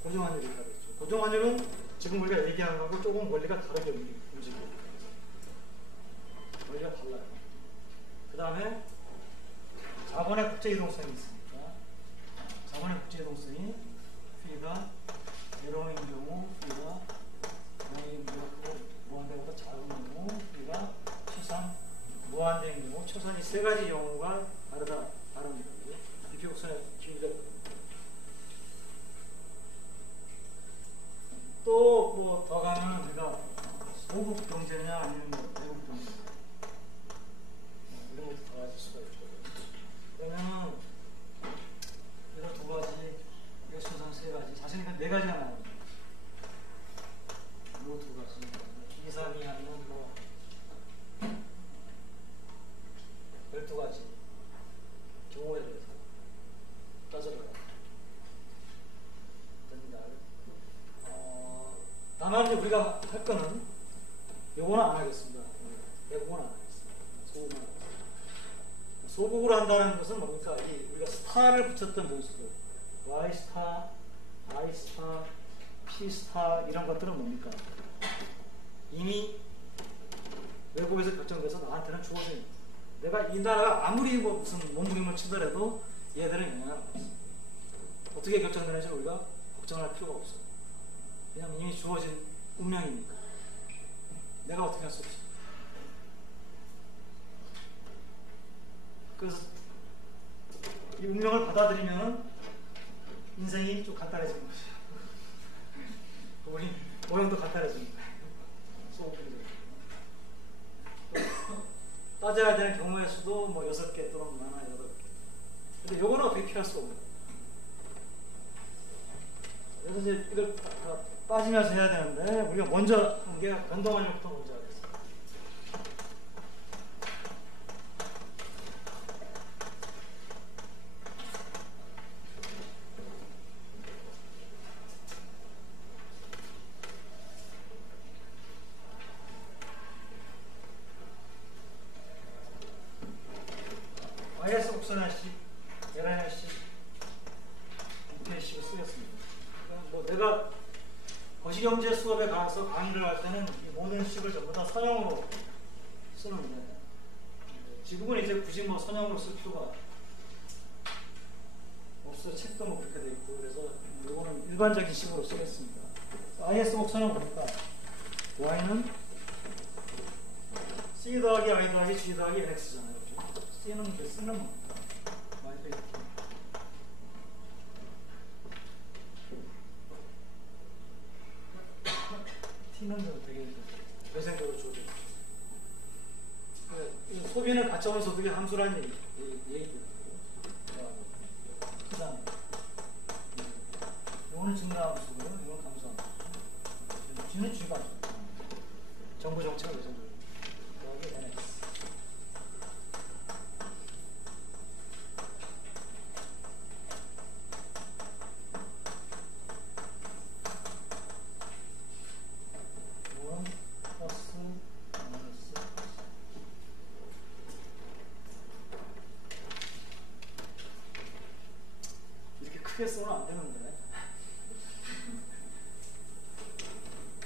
고정 환율이 있다고 했죠. 고정 환율은 지금 우리가 얘기한 거하고 조금 원리가 다르게 움직여요. 원리가 달라요. 그 다음에 자본의 국제 이동성이 있으니까 자본의 국제 이동성이 P가 제로인 경우 P가 무한인 경우 무한대보다 작은 경우 P가 최소한 무한대인 경우 최소한 이 세 가지 경우가 다릅니다. BP 곡선의 기울기가 또 뭐 더 가면 우리가 소국 경제냐 아니면 외국 경제냐 이런 것도 더 가질 수가 있죠. 그러면 이런 두 가지, 이거 순서는 세 가지, 사실은 네 가지가 나옵니다. 이 두 가지. 우리가 할 거는 요거는 안 하겠습니다. 내국은 안 하겠습니다. 소국은 안 하겠습니다. 소국으로 한다는 것은 뭡니까? 우리가 스타를 붙였던 변수들, Y 스타, I 스타, P 스타 이런 것들은 뭡니까? 이미 외국에서 결정돼서 나한테는 주어진, 내가 이 나라가 아무리 뭐 무슨 몸부림을 치더라도 얘들은 영향을 안 받습니다. 어떻게 결정되는지 우리가 걱정할 필요가 없어요. 왜냐하면 이미 주어진 운명이니까. 내가 어떻게 할 수 없어요. 그래서 이 운명을 받아들이면 인생이 좀 간단해지는 거죠. 우리 모양도 간단해집니다. 따져야 되는 경우의 수도 뭐 6개 또는 많아 8개. 근데 요거는 어떻게 피할 수 없는 거예요. 그래서 이제 이걸 빠지면서 해야 되는데, 우리가 먼저 한 게 변동원형부터 먼저 하겠습니다. YS 옵션식, LN식, UPSC를 쓰겠습니다. 뭐 내가 거시경제 수업에 가서 강의를 할 때는 이 모든 식을 전부 다 선형으로 쓰는데, 지금은 이제 굳이 뭐 선형으로 쓸 필요가 없어. 책도 뭐 그렇게 돼 있고. 그래서 이거는 일반적인 식으로 쓰겠습니다. IS 곡선은 뭡니까? Y는 C 더하기 I 더하기 G 더하기 NX잖아요. C는 이렇게 쓰는 겁니다. Y도 이렇게. T는 되게 외생적으로 주어져. 소비는 가처분 소득의 함수라는 얘기들이고. 그 다음에 이거는 증가함수고요. 이건 감소함수. G는 G가 정부 정책을 외생적으로. 여기 NX. 크게 쓰면 안 되는데.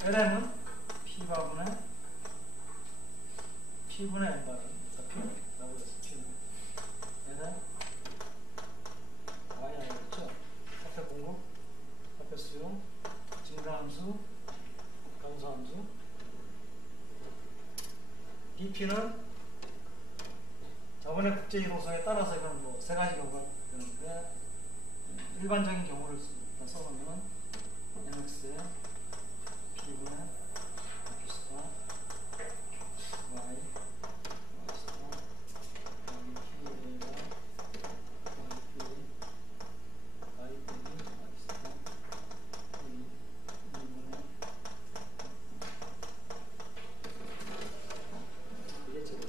LM은 P가분의 P분의 N바를 P라고 해서 P는 LM YI였죠. 사표 공급, 사표 수용, 증가함수, 감소함수. DP는 저번에 국제이동성에 따라서 이건 뭐 세 가지 경우가 되는데, 일반적인 경우를 써놓으면 MX에 P분의 P스타 Y Y스타 여기 PA가 YPA Y스타 여기 2분의 이게 제곱.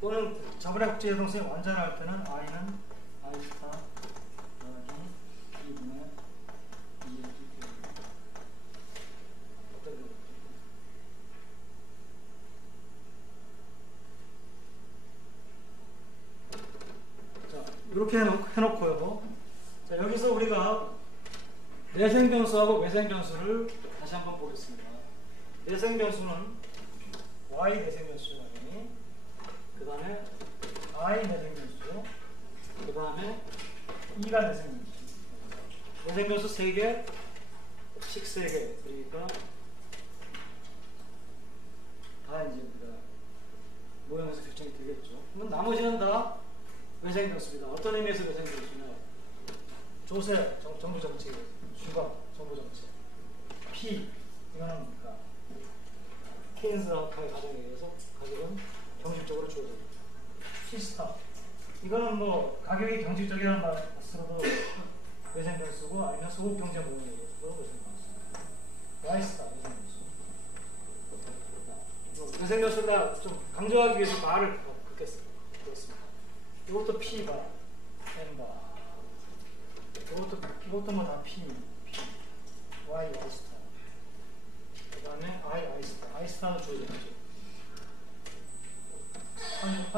또는 저번에 국제이동성이 완전할 때는 I는 I스타 더하기 2분의 2의 자, 이렇게 해놓고요. 자, 여기서 우리가 내생변수하고 외생변수를 다시 한번 보겠습니다. 내생변수는 Y 내생변수죠. 그 다음에 I 내생변수죠. 그 다음에 E가 내생변수. 내생변수 3개, 식 3개. 그러니까 다 이제 우리가 모형에서 결정이 되겠죠. 그럼 나머지는 다 외생변수입니다. 어떤 의미에서 외생변수냐? 조세, 정부 정책, 주가, 정부 정책. P, 이거는 뭡니까? 케인스의 가정에 의해서 가격은 경직적으로 주어져요. C스타. 이거는 뭐 가격이 경직적이라는 말로도 외생변수고, 아니면 소국 경제 모형에 의해서도 외생변수. Y스타 외생변수. 외생변수가 좀 강조하기 위해서 말을 긋겠습니다. 이것도 P가 N바. 이것도 뭐 다 P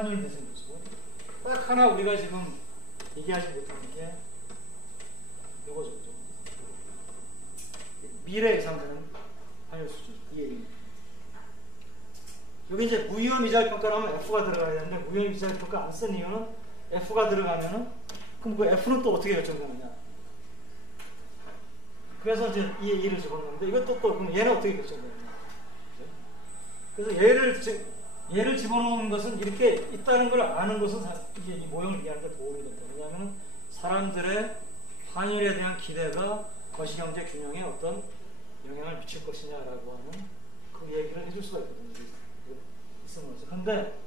환율 대칭 분수. 딱 하나 우리가 지금 얘기하지 못하는 게 이거죠. 미래 예상되는 환율 수준. 이 얘기입니다. 여기 이제 무위험 이자율 평가를 하면 F가 들어가야 되는데 무위험 이자율 평가 안 쓴 이유는 F가 들어가면은 그럼 그 F는 또 어떻게 결정되느냐. 그래서 이제 이 얘기를 집어넣는데 이것도 또 그럼 얘는 어떻게 결정되느냐. 그래서 얘를 집어넣는 것은 이렇게 있다는 걸 아는 것은 이게 이 모형을 이해하는 데 도움이 된다. 왜냐하면 사람들의 환율에 대한 기대가 거시경제 균형에 어떤 영향을 미칠 것이냐라고 하는 그 얘기를 해줄 수가 있거든요. 그런데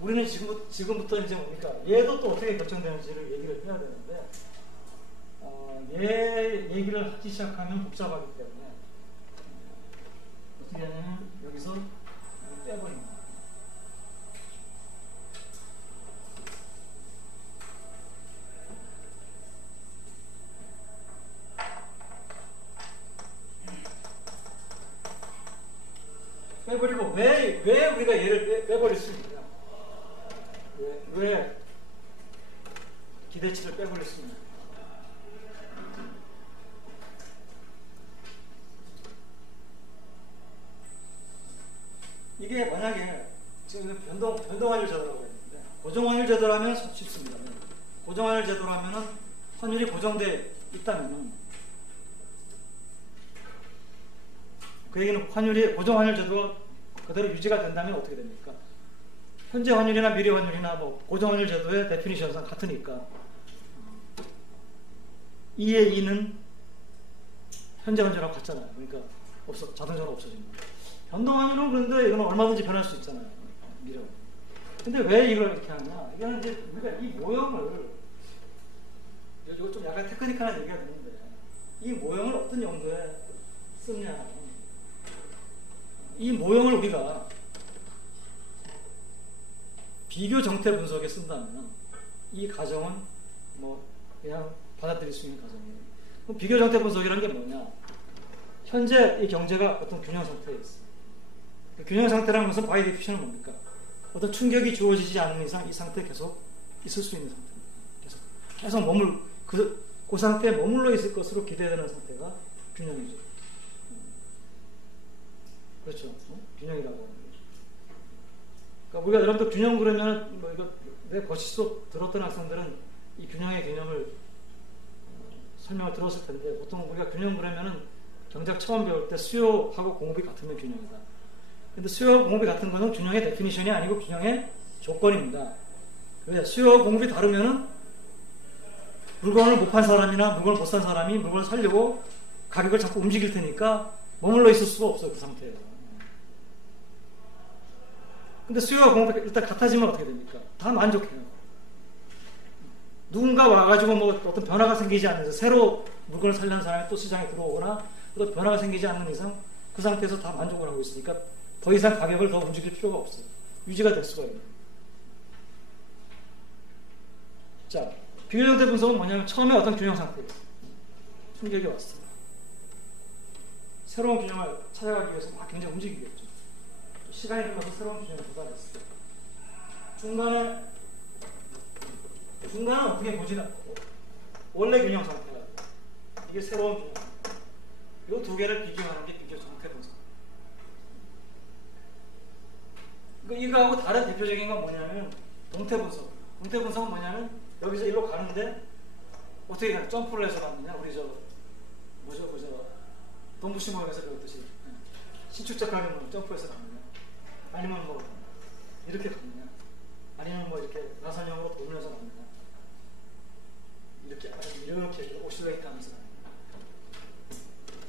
우리는 지금부터 이제 뭡니까? 얘도 또 어떻게 결정되는지를 얘기를 해야 되는데 얘 얘기를 하기 시작하면 복잡하기 때문에 어떻게 하냐면 여기서 빼버립니다. 빼버리고 왜 우리가 얘를 빼버릴 수 있느냐? 왜 기대치를 빼버릴 수 있느냐? 이게 만약에 지금 변동환율 제도라고 했는데 고정환율 제도라면 쉽습니다. 고정환율 제도라면은 환율이 고정돼 있다면은 그 얘기는 환율이 고정환율 제도가 그대로 유지가 된다면 어떻게 됩니까? 현재 환율이나 미래 환율이나 뭐 고정환율 제도의 데피니션상 같으니까 2의 2는 현재 환율하고 같잖아요. 그러니까 자동차로 없어집니다. 변동환율은 그런데 이건 얼마든지 변할 수 있잖아요. 미래. 근데 왜 이걸 이렇게 하냐? 이거는 이제 우리가 이 모형을 이거 좀 약간 테크니컬한 얘기가 되는데 이 모형을 어떤 용도에 쓰냐? 이 모형을 우리가 비교 정태 분석에 쓴다면 이 가정은 뭐 그냥 받아들일 수 있는 가정이에요. 그럼 비교 정태 분석이라는 게 뭐냐? 현재 이 경제가 어떤 균형 상태에 있어요. 그 균형 상태라는 것은 바이 디피션은 뭡니까? 어떤 충격이 주어지지 않는 이상 이 상태에 계속 있을 수 있는 상태입니다. 계속 그 상태에 머물러 있을 것으로 기대되는 상태가 균형이죠. 그렇죠. 균형이라고 하는 거죠. 그러니까 우리가 여러분들 균형 그러면 뭐 이거 내 거시 수업 들었던 학생들은 이 균형의 개념을 설명을 들었을 텐데 보통 우리가 균형 그러면은 경제학 처음 배울 때 수요하고 공급이 같으면 균형이다. 근데 수요하고 공급이 같은 것은 균형의 데피니션이 아니고 균형의 조건입니다. 왜? 수요하고 공급이 다르면은 물건을 못 판 사람이나 물건을 못 산 사람이 물건을 사려고 가격을 자꾸 움직일 테니까 머물러 있을 수가 없어요. 그 상태에서. 근데 수요와 공급이 일단 같아지면 어떻게 됩니까? 다 만족해요. 누군가 와가지고 뭐 어떤 변화가 생기지 않는 이상 새로 물건을 살려는 사람이 또 시장에 들어오거나 또 변화가 생기지 않는 이상 그 상태에서 다 만족을 하고 있으니까 더 이상 가격을 더 움직일 필요가 없어요. 유지가 될 수가 있는. 자, 비교정태 분석은 뭐냐면 처음에 어떤 균형 상태였어요. 충격이 왔어요. 새로운 균형을 찾아가기 위해서 막 굉장히 움직이겠죠. 시간이 흘러서 새로운 균형을 도달했어요. 중간은 어떻게 보진 않고 원래 균형 상태가 이게 새로운 균형 상태. 이 두 개를 비교하는 게 비교 정태 분석. 이거하고 다른 대표적인 건 뭐냐면 동태 분석. 동태 분석은 뭐냐면 여기서 일로 가는데 어떻게 가냐? 점프를 해서 갔느냐? 우리 동부시 모형에서 배웠듯이 신축적 가격은 점프해서 갔느냐? 아니면 뭐 이렇게 갔느냐? 아니면 뭐 이렇게 나선형으로 돌면서 갔느냐? 이렇게 오실레이트 하면서 갔느냐?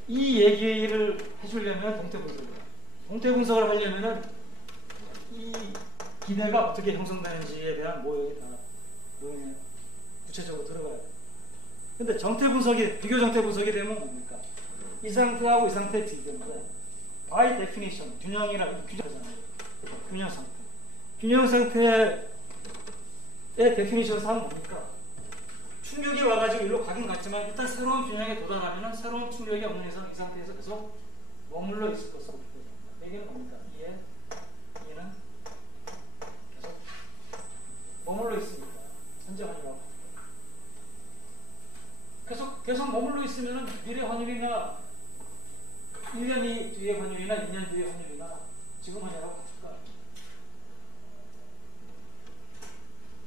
이 얘기를 해주려면 동태 분석이에요. 동태 분석을 하려면은 이 기대가 어떻게 형성되는지에 대한 모형이 구체적으로 들어가야 돼요. 근데 정태 분석이, 비교 정태 분석이 되면 뭡니까? 이 상태하고 이 상태의 비교인데, by definition, 균형이라고 규정하잖아요. 균형 상태. 균형 상태의 데피니션 상은 뭡니까? 충격이 와가지고 일로 가긴 갔지만, 일단 새로운 균형에 도달하면 새로운 충격이 없는 이상 이 상태에서 계속 머물러 있을 것으로 보입니다. 얘기는 뭡니까? 얘는 계속 있으면 미래 환율이나 1년 뒤의 환율이나 2년 뒤의 환율이나 지금 환율하고 같을까?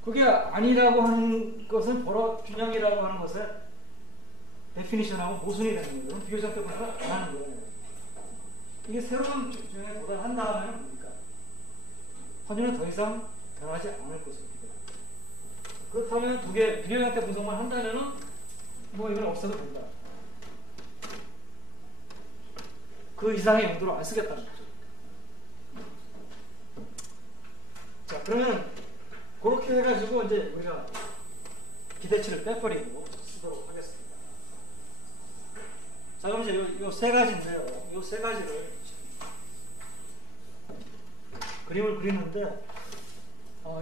그게 아니라고 하는 것은 균형이라고 하는 것에 데피니션하고 모순이 되는 거예요. 비교적 때문에 안 하는 거예요. 이게 새로운 균형에 도달한 다음에는 뭡니까? 환율은 더 이상 변하지 않을 것입니다. 그렇다면 두 개 비교 상태 분석만 한다면은 뭐 이건 없어도 된다. 그 이상의 용도로 안 쓰겠다는 거죠. 자, 그러면 그렇게 해가지고 이제 우리가 기대치를 빼버리고 쓰도록 하겠습니다. 자, 그럼 이제 요 세 가지인데요. 요 세 가지를 그림을 그리는데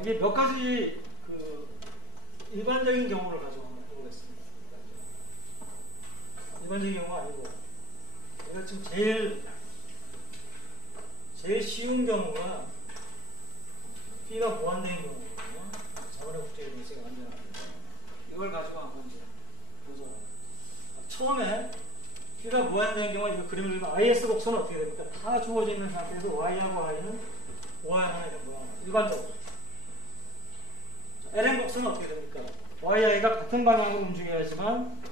이게 몇 가지 그 일반적인 경우를 가지고 한번 해보겠습니다. 일반적인 경우가 아니고 제가 지금 제일 쉬운 경우가 B가 보완된 경우거든요. 자본의 국제의 분석이 완전합니다. 이걸 가지고 한번 이제 보죠. 처음에 B가 보완된 경우 이거 그림을 그리면 IS 곡선은 어떻게 됩니까? 다 주어져 있는 상태에서 Y하고 I는 오하나의 정도가 일반적으로. LN 곡선은 어떻게 됩니까? YI가 같은 방향으로 움직여야지만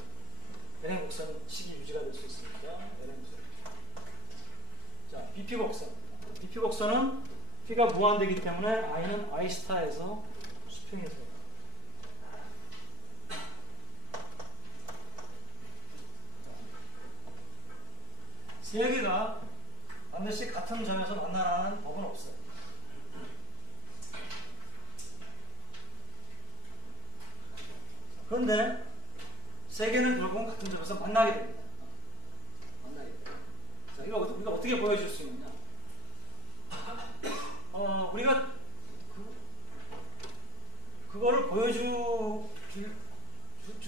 LN 곡선 식이 유지가 될 수 있습니다. LN 곡선. 자, BP 곡선. BP 곡선은 P가 무한되기 때문에 I는 I 스타에서 수평에서. 세 개가 반드시 같은 점에서 만나라는 법은 없어요. 그런데 세 개는 결국은 같은 점에서 만나게 됩니다. 자, 이거 우리가 어떻게 보여줄 수 있느냐? 우리가 그거를 보여주기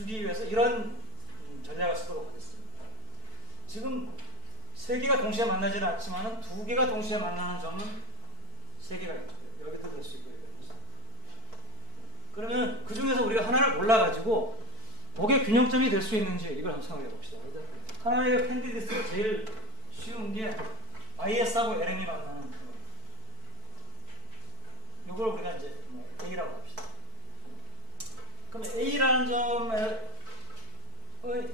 위해서 이런 전략을 쓰도록 하겠습니다. 지금 세 개가 동시에 만나지는 않지만 두 개가 동시에 만나는 점은 세 개가 있죠. 여기도 될 수 있고 여기도 될 수 있고. 그러면 그 중에서 우리가 하나를 골라가지고 거기에 균형점이 될 수 있는지 이걸 한번 생각해 봅시다. 하나의 캔디디스가 제일 쉬운 게 IS하고 LN이 만나는 거. 이걸 우리가 이제 A라고 합시다. 그럼 A라는 점에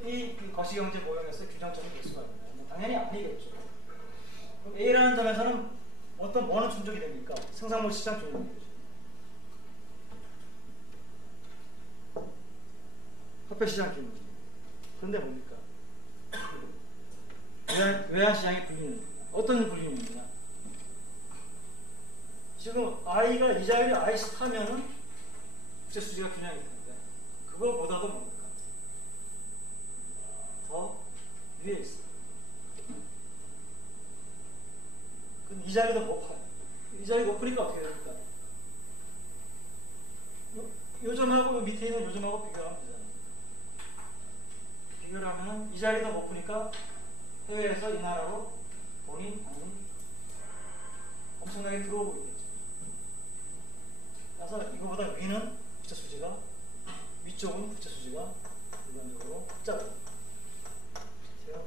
이 거시경제 모형에서 균형점이 될 수가 있나요? 당연히 아니겠죠. 그럼 A라는 점에서는 뭐는 충족이 됩니까? 생산물 시장 충족이 되죠. 화폐 시장 충족. 그런데 뭡니까? 외환 시장이 불리는 어떤 불리느냐? 지금 I가 이자율이 I 스타면은 국제 수지가 균형이 되는데 그거보다도 뭡니까? 더 위에 있어요. 그럼 이자율이 더 높아요. 이자율이 높으니까 어떻게 됩니까? 요점하고 밑에 있는 요점하고 비교하면 되잖아요. 비교를 하면 이자율이 더 높으니까 해외에서 이 나라로 돈이 엄청나게 들어오고 있겠죠. 그래서 이거보다 위는 국제 수지가, 위쪽은 국제 수지가 일반적으로 적잖아요.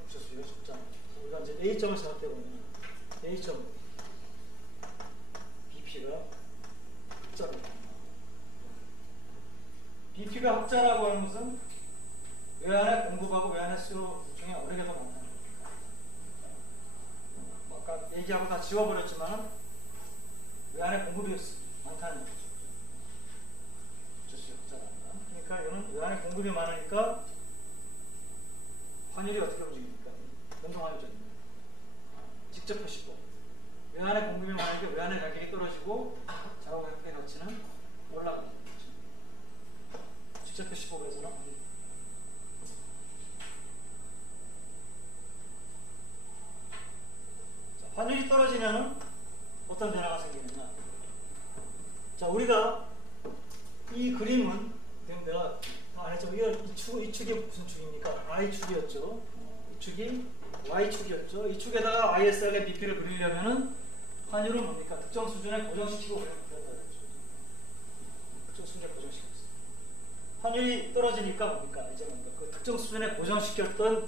국제 수지가 적잖아요. 우리가 이제 A점을 생각해 보면 A점 BP가 적잖아요. BP가 흑자라고 하는 것은 외환의 공급하고 외환의 수요 중에 어느 게 더 많나요? 아까 얘기하고 다 지워버렸지만 외환의 공급이 많다는 거죠. 그러니까 이거는 외환의 공급이 많으니까 환율이 어떻게 움직입니까? 변동환율죠. 직접 하시고 외환의 공급이 많으니까 외환의 가격이 떨어지고 자국의 가치는 올라가는 거죠. 직접 표시법에서는 환율이 떨어지면 어떤 변화가 생기느냐? 자, 우리가 이 그림은 내가 안 했죠. 이 축이 무슨 축입니까? I축이었죠. 이 축이 Y축이었죠. 이 축에다가 ISR의 BP를 그리려면은 환율은 뭡니까? 특정 수준에 고정시키고 그랬다. 특정 수준에 고정시켰어요. 환율이 떨어지니까 뭡니까? 이제 뭡니까? 그 특정 수준에 고정시켰던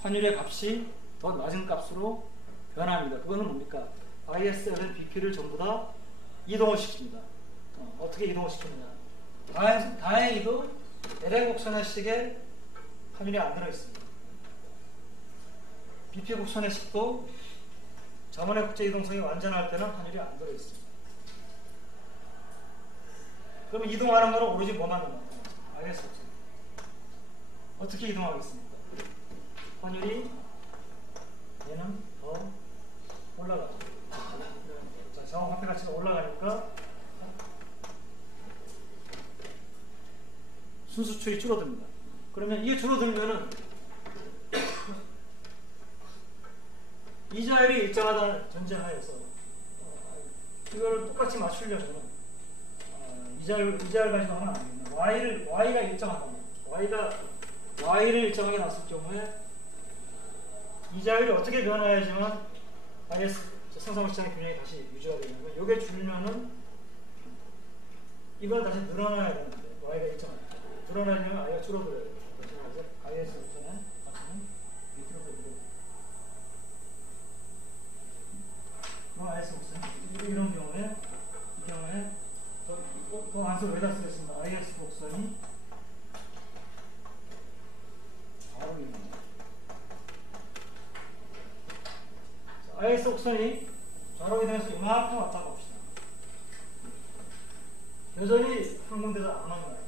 환율의 값이 더 낮은 값으로 변합니다. 그거는 뭡니까? ISL은 BP를 전부 다 이동을 시킵니다. 어떻게 이동을 시키느냐? 다행히도 LA 곡선의 식에 환율이 안 들어있습니다. BP 곡선의 식도 자본의 국제 이동성이 완전할 때는 환율이 안 들어있습니다. 그러면 이동하는 거는 오로지 뭐만 남았나요? IS 곡선. 어떻게 이동하겠습니까? 환율이 얘는 더 올라가죠. 자, 자원화폐 가치가 올라가니까 순수출이 줄어듭니다. 그러면 이게 줄어들면은 이자율이 일정하다는 전제하에서 이걸 똑같이 맞추려면 이자율 가지고 하면 안 됩니다. Y가 일정하다는 거죠. Y를 일정하게 놨을 경우에 이자율이 어떻게 변화해야지만 IS 생산시장의 균형이 다시 유지가 되냐면 이게 줄면은 이걸 다시 늘어나야 되는데 Y가 일정하다. 늘어나려면 I가 줄어들어야 돼요. 그래서 IS 전에 같은 밑으로 보고 IS 곡선 이런 경우에 더 안수를 왜다 쓰겠습니다. IS 곡선이 바로 이겁니다. IS 곡선이 좌로 이동해서 이만큼 왔다 봅시다. 여전히 한 군데서 안 만나요.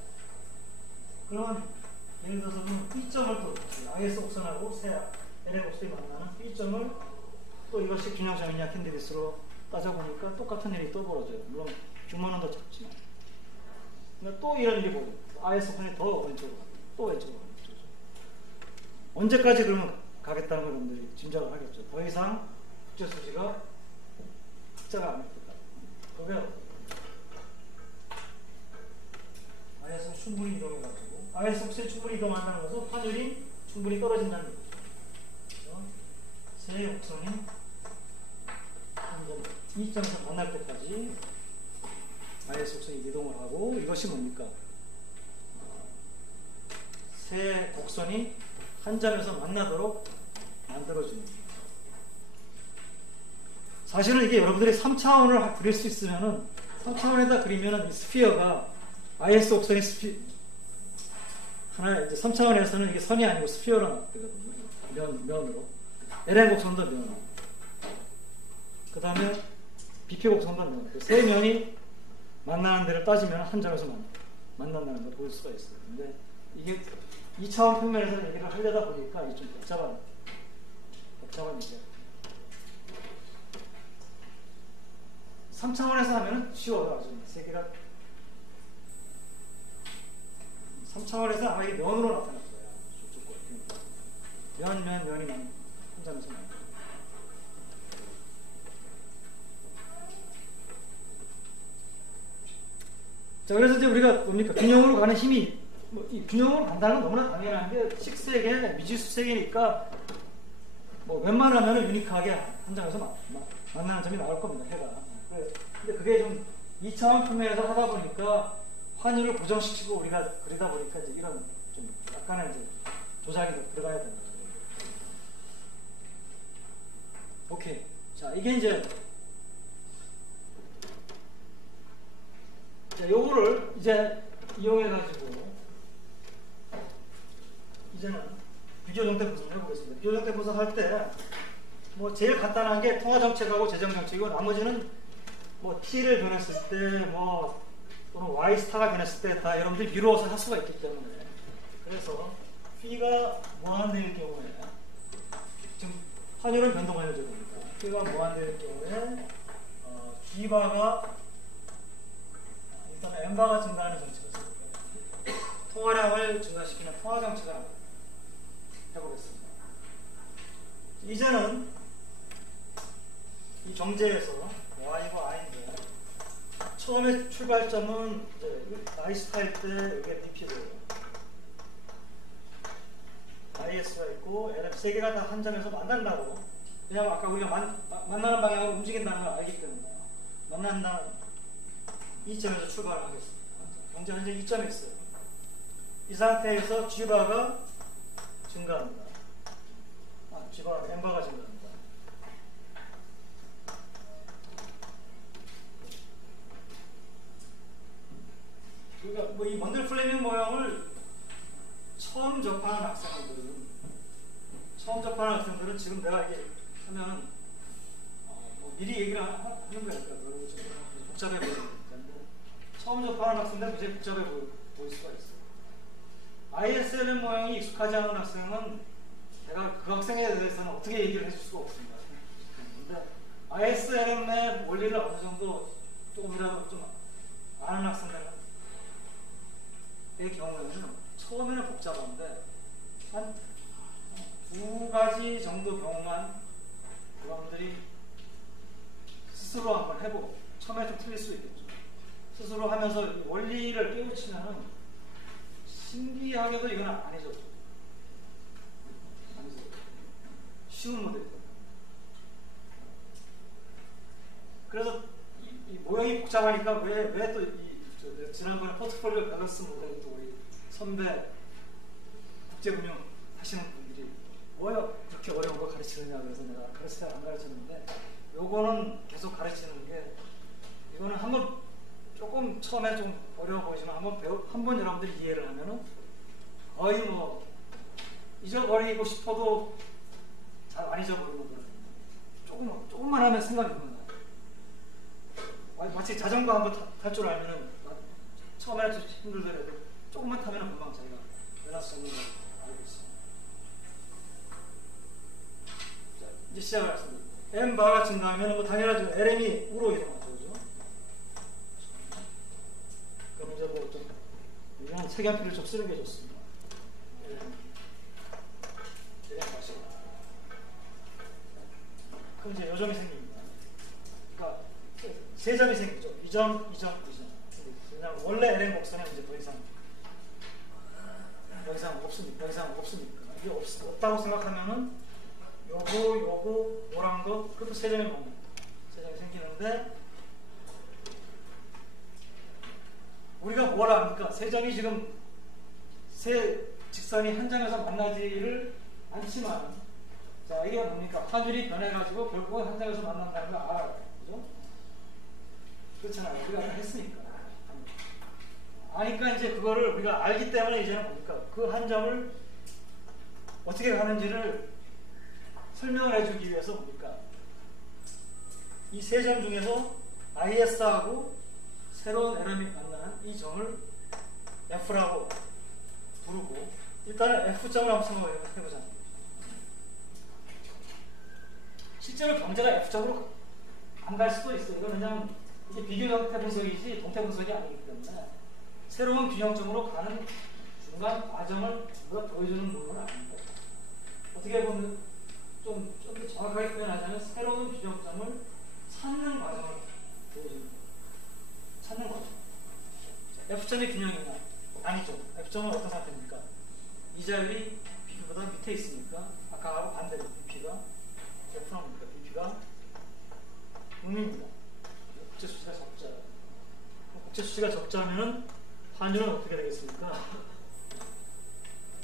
그러면 예를 들어서 B점을 또 IS 곡선하고 새 LA 곡선이 만나는 B점을 또 이것이 균형점이냐 캔디디스로 따져보니까 똑같은 일이 또 벌어져요. 물론 규모는 더 작지만. 그러니까 또 이런 일이 벌어져요. IS 곡선이 더 왼쪽으로 가고 또 왼쪽으로 가고 언제까지 그러면 가겠다는 걸 여러분들이 짐작을 하겠죠. 더 이상 국제수지가 흑자가 안 됩니다. 그러면 IS는 충분히 이동해가지고 IS 곡선이 충분히 이동한다는 것은 환율이 충분히 떨어진다는 거죠. 세 곡선이 이 점에서 만날 때까지 IS 곡선이 이동을 하고 이것이 뭡니까? 세 곡선이 한 점에서 만나도록 만들어줍니다. 사실은 이게 여러분들이 3차원을 그릴 수 있으면은 3차원에다 그리면은 이 스피어가 IS 곡선이 하나 이제 3차원에서는 이게 선이 아니고 스피어로 나왔거든요. 면으로. LN 곡선도 면으로. 그 다음에 BP 곡선도 면. 세 면이 만나는 데를 따지면 한 점에서 만난다는 걸 볼 수가 있어요. 근데 이게 2차원 평면에서 얘기를 하려다 보니까 이게 좀 복잡한 얘기예요. 3차원에서 하면 쉬워요. 아주 세 개가 3차원에서 아마 이게 면으로 나타날 거예요. 면이 한 점에서 나와요. 자, 그래서 이제 우리가 뭡니까? 균형으로 가는 힘이 이 균형으로 간다는 건 너무나 당연한데 식세계, 미지수 세계니까 뭐 웬만하면 유니크하게 한 장에서 만나는 점이 나올 겁니다. 해가. 근데 그게 좀 2차원 평면에서 하다 보니까 환율을 고정시키고 우리가 그리다 보니까 이제 이런 좀 약간의 이제 조작이 더 들어가야 된다. 오케이. 자, 이게 이제 요거를 이제 이용해가지고 이제는 비교정책 분석을 해보겠습니다. 비교정책 분석할 때 뭐 제일 간단한 게 통화정책하고 재정정책이고 나머지는 뭐 T를 변했을 때 뭐 또는 Y 스타가 변했을 때 다 여러분들이 미루어서 할 수가 있기 때문에 그래서 P가 무한대일 경우에 지금 환율은 변동해야 되니까 P가 무한대일 경우에 G바가 일단 M바가 증가하는 정책을 써볼게요. 통화량을 증가시키는 통화정책을 해보겠습니다. 이제는 이 정제에서 Y와 I인데 처음에 출발점은 I 스타일 때 이게 BP고요. IS가 있고 LF 세 개가 다 한 점에서 만난다고 그냥 아까 우리가 만나는 방향으로 움직인다는 걸 알기 때문에 만난다는 이 점에서 출발을 하겠습니다. 경제 현재 이 점에 있어요. 이 상태에서 G바가 증가합니다. G바, N바가 증가합니다. 그러니까 뭐 이 먼들 플레밍 모형을 처음 접하는 학생들은 지금 내가 이게 하면은 뭐 미리 얘기를 하는 거니까 너무 복잡해 보이니까 처음 접하는 학생들은 굉장히 복잡해 보일 수가 있어요. ISLM 모형이 익숙하지 않은 학생은 내가 그 학생에 대해서는 어떻게 얘기를 해줄 수가 없습니다. 근데 ISLM의 원리를 어느 정도 조금이라도 좀 아는 학생들의 경우에는 처음에는 복잡한데 한 2가지 정도 경우만 여러분들이 스스로 한번 해보고 처음에 좀 틀릴 수 있겠죠. 스스로 하면서 원리를 깨우치면은 신기하게도 이건 아니죠. 쉬운 모델이죠. 그래서 이 모형이 복잡하니까 왜 또 지난번에 포트폴리오 밸런스 모델 또 우리 선배 국제금융 하시는 분들이 뭐요? 그렇게 어려운 거 가르치느냐 그래서 내가 가르칠 때 안 가르쳤는데 요거는 계속 가르치는 게 이거는 한번 조금 처음에 좀 어려워 보이지만 한번 여러분들이 이해를 하면은 거의 뭐 잊어버리고 싶어도 잘 안 잊어버리는 거거든요. 조금만 하면 생각이 나요. 마치 자전거 한번 탈 줄 알면은 처음에는 좀 힘들더라도 조금만 타면은 금방 자기가 연락할 수 있는 걸 알고 있습니다. 자, 이제 시작을 하겠습니다. N바가 증가하면 뭐 당연하죠. LM이 우로 이동하죠. 그죠? 그럼 이제 뭐 좀 이런 색연필을 좀 쓰는 게 좋습니다. 그럼 이제 요점이 생깁니다. 그러니까 세 점이 생기죠. 이 점. 그냥 원래 LM 곡선은 이제 더 이상 없으니까. 이게 없다고 생각하면은 요거, 노란 거, 그것도 세 점이 뭡니까? 세 점이 생기는데 우리가 뭘 압니까? 세 점이 지금 세 직선이 한 장에서 만나지를 않지만 자, 이게 뭡니까? 화질이 변해가지고 결국은 한 장에서 만난다는 걸 알아요. 그죠? 그렇잖아요. 우리가 했으니까. 아니까 이제 그거를 우리가 알기 때문에 이제는 뭡니까? 그 한 점을 어떻게 가는지를 설명을 해주기 위해서 뭡니까? 이 세 점 중에서 IS하고 새로운 LM이 만나는 이 점을 F라고 부르고 일단 F점을 한번 생각해보자. 실제로 경제가 F점으로 안 갈 수도 있어요. 이건 그냥 이게 비교형태 분석이지 동태 분석이 아니기 때문에 새로운 균형점으로 가는 중간 과정을 누가 보여주는 부분은 아닙니다. 어떻게 보면 좀 더 정확하게 표현하자면 새로운 균형점을 찾는 과정을 보여줍니다. 찾는 과정. F점이 균형이냐? 아니죠. F점은 어떤 상태입니까? 이 자율이 BP보다 밑에 있으니까 아까하고 반대로 BP가 F는 뭡니까? BP가 음입니다. 국제수치가 적자예요. 국제수치가 적자면 환율은 어떻게 되겠습니까?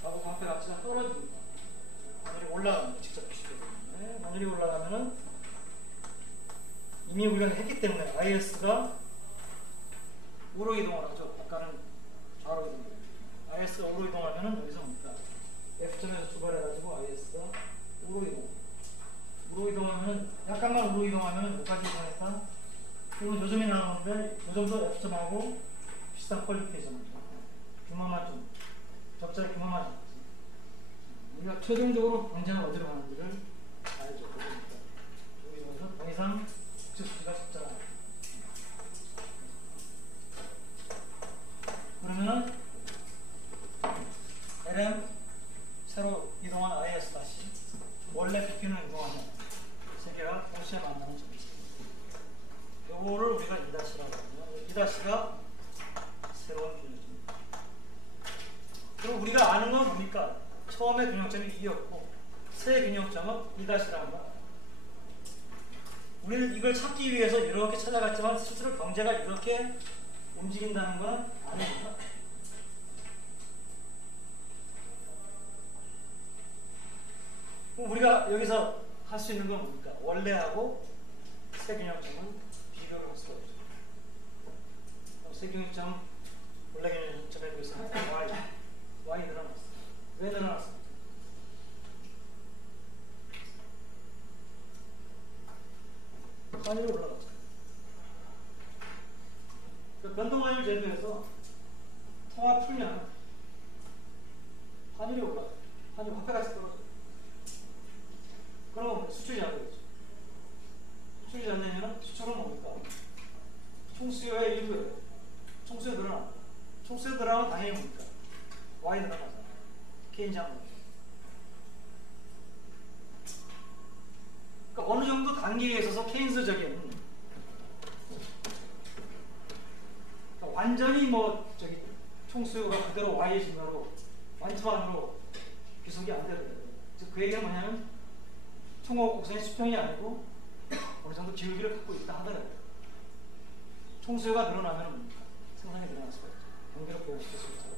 하고 방패 가치가 떨어집니다. 환율이 올라갑니다. 직접 표시되기 때문에. 환율이 올라가면은 이미 우리가 했기 때문에 IS가 우로 이동을 하죠. 아까는 좌로 이동을 IS가 우로 이동하면은 여기서 뭡니까? F점에서 출발해가지고 IS가 우로 이동. 우로 이동하면은 약간만 우로 이동하면은 몇까지 이동했다? 그리고 요점이 나오는데 요점도 F점하고 비슷한 퀄리티에서는 규모만 좀 적자의 규모만 좀 우리가 최종적으로 경제는 어디로 가는지를 알죠. 여기서 더 이상 국제수지가 적자가 그러면은 LM 새로 이동한 IS 다시 원래 BP는 이동하는 세 개가 동시에 만나는 점이 있습니다. 요거를 우리가 2-라고 하거든요. 2-가 새로운 균형점입니다. 그럼 우리가 아는 건 뭡니까? 처음에 균형점이 2였고 새 균형점은 2-랍니다. 우리는 이걸 찾기 위해서 이렇게 찾아갔지만 실제로 경제가 이렇게 움직인다는 건 아닙니다. 그럼 우리가 여기서 할 수 있는 건 뭡니까? 원래하고 세균형점은 비교를 할 수가 없죠. 세균형점 원래 균형점에 비해서 y 늘어났어. 왜 늘어났어? 환율이 올라갔죠. 그 변동환율 제도에서 통화 풀면 환율이 올라가요. 환율 화폐가치 떨어져요. 그럼 수출이 안 되겠죠. 수출이 안 되면 수출은 뭡니까? 총수요의 일부예요. 총수요 늘어나. 총수요 늘어나면 당연히 뭡니까? Y 늘어나잖아요. 케인즈 항목. 그러니까 어느 정도 단계에 있어서 케인스적인, 그러니까 완전히 뭐 저기 총수요가 그대로 Y의 증가로 완투만으로 귀속이 안 되거든요. 즉 그 얘기는 뭐냐면 총업 곡선이 수평이 아니고 어느 정도 기울기를 갖고 있다 하더라고요. 총수요가 늘어나면 뭡니까? 생산이 늘어날 수가 있죠. 경기를 부양시킬 수 있죠.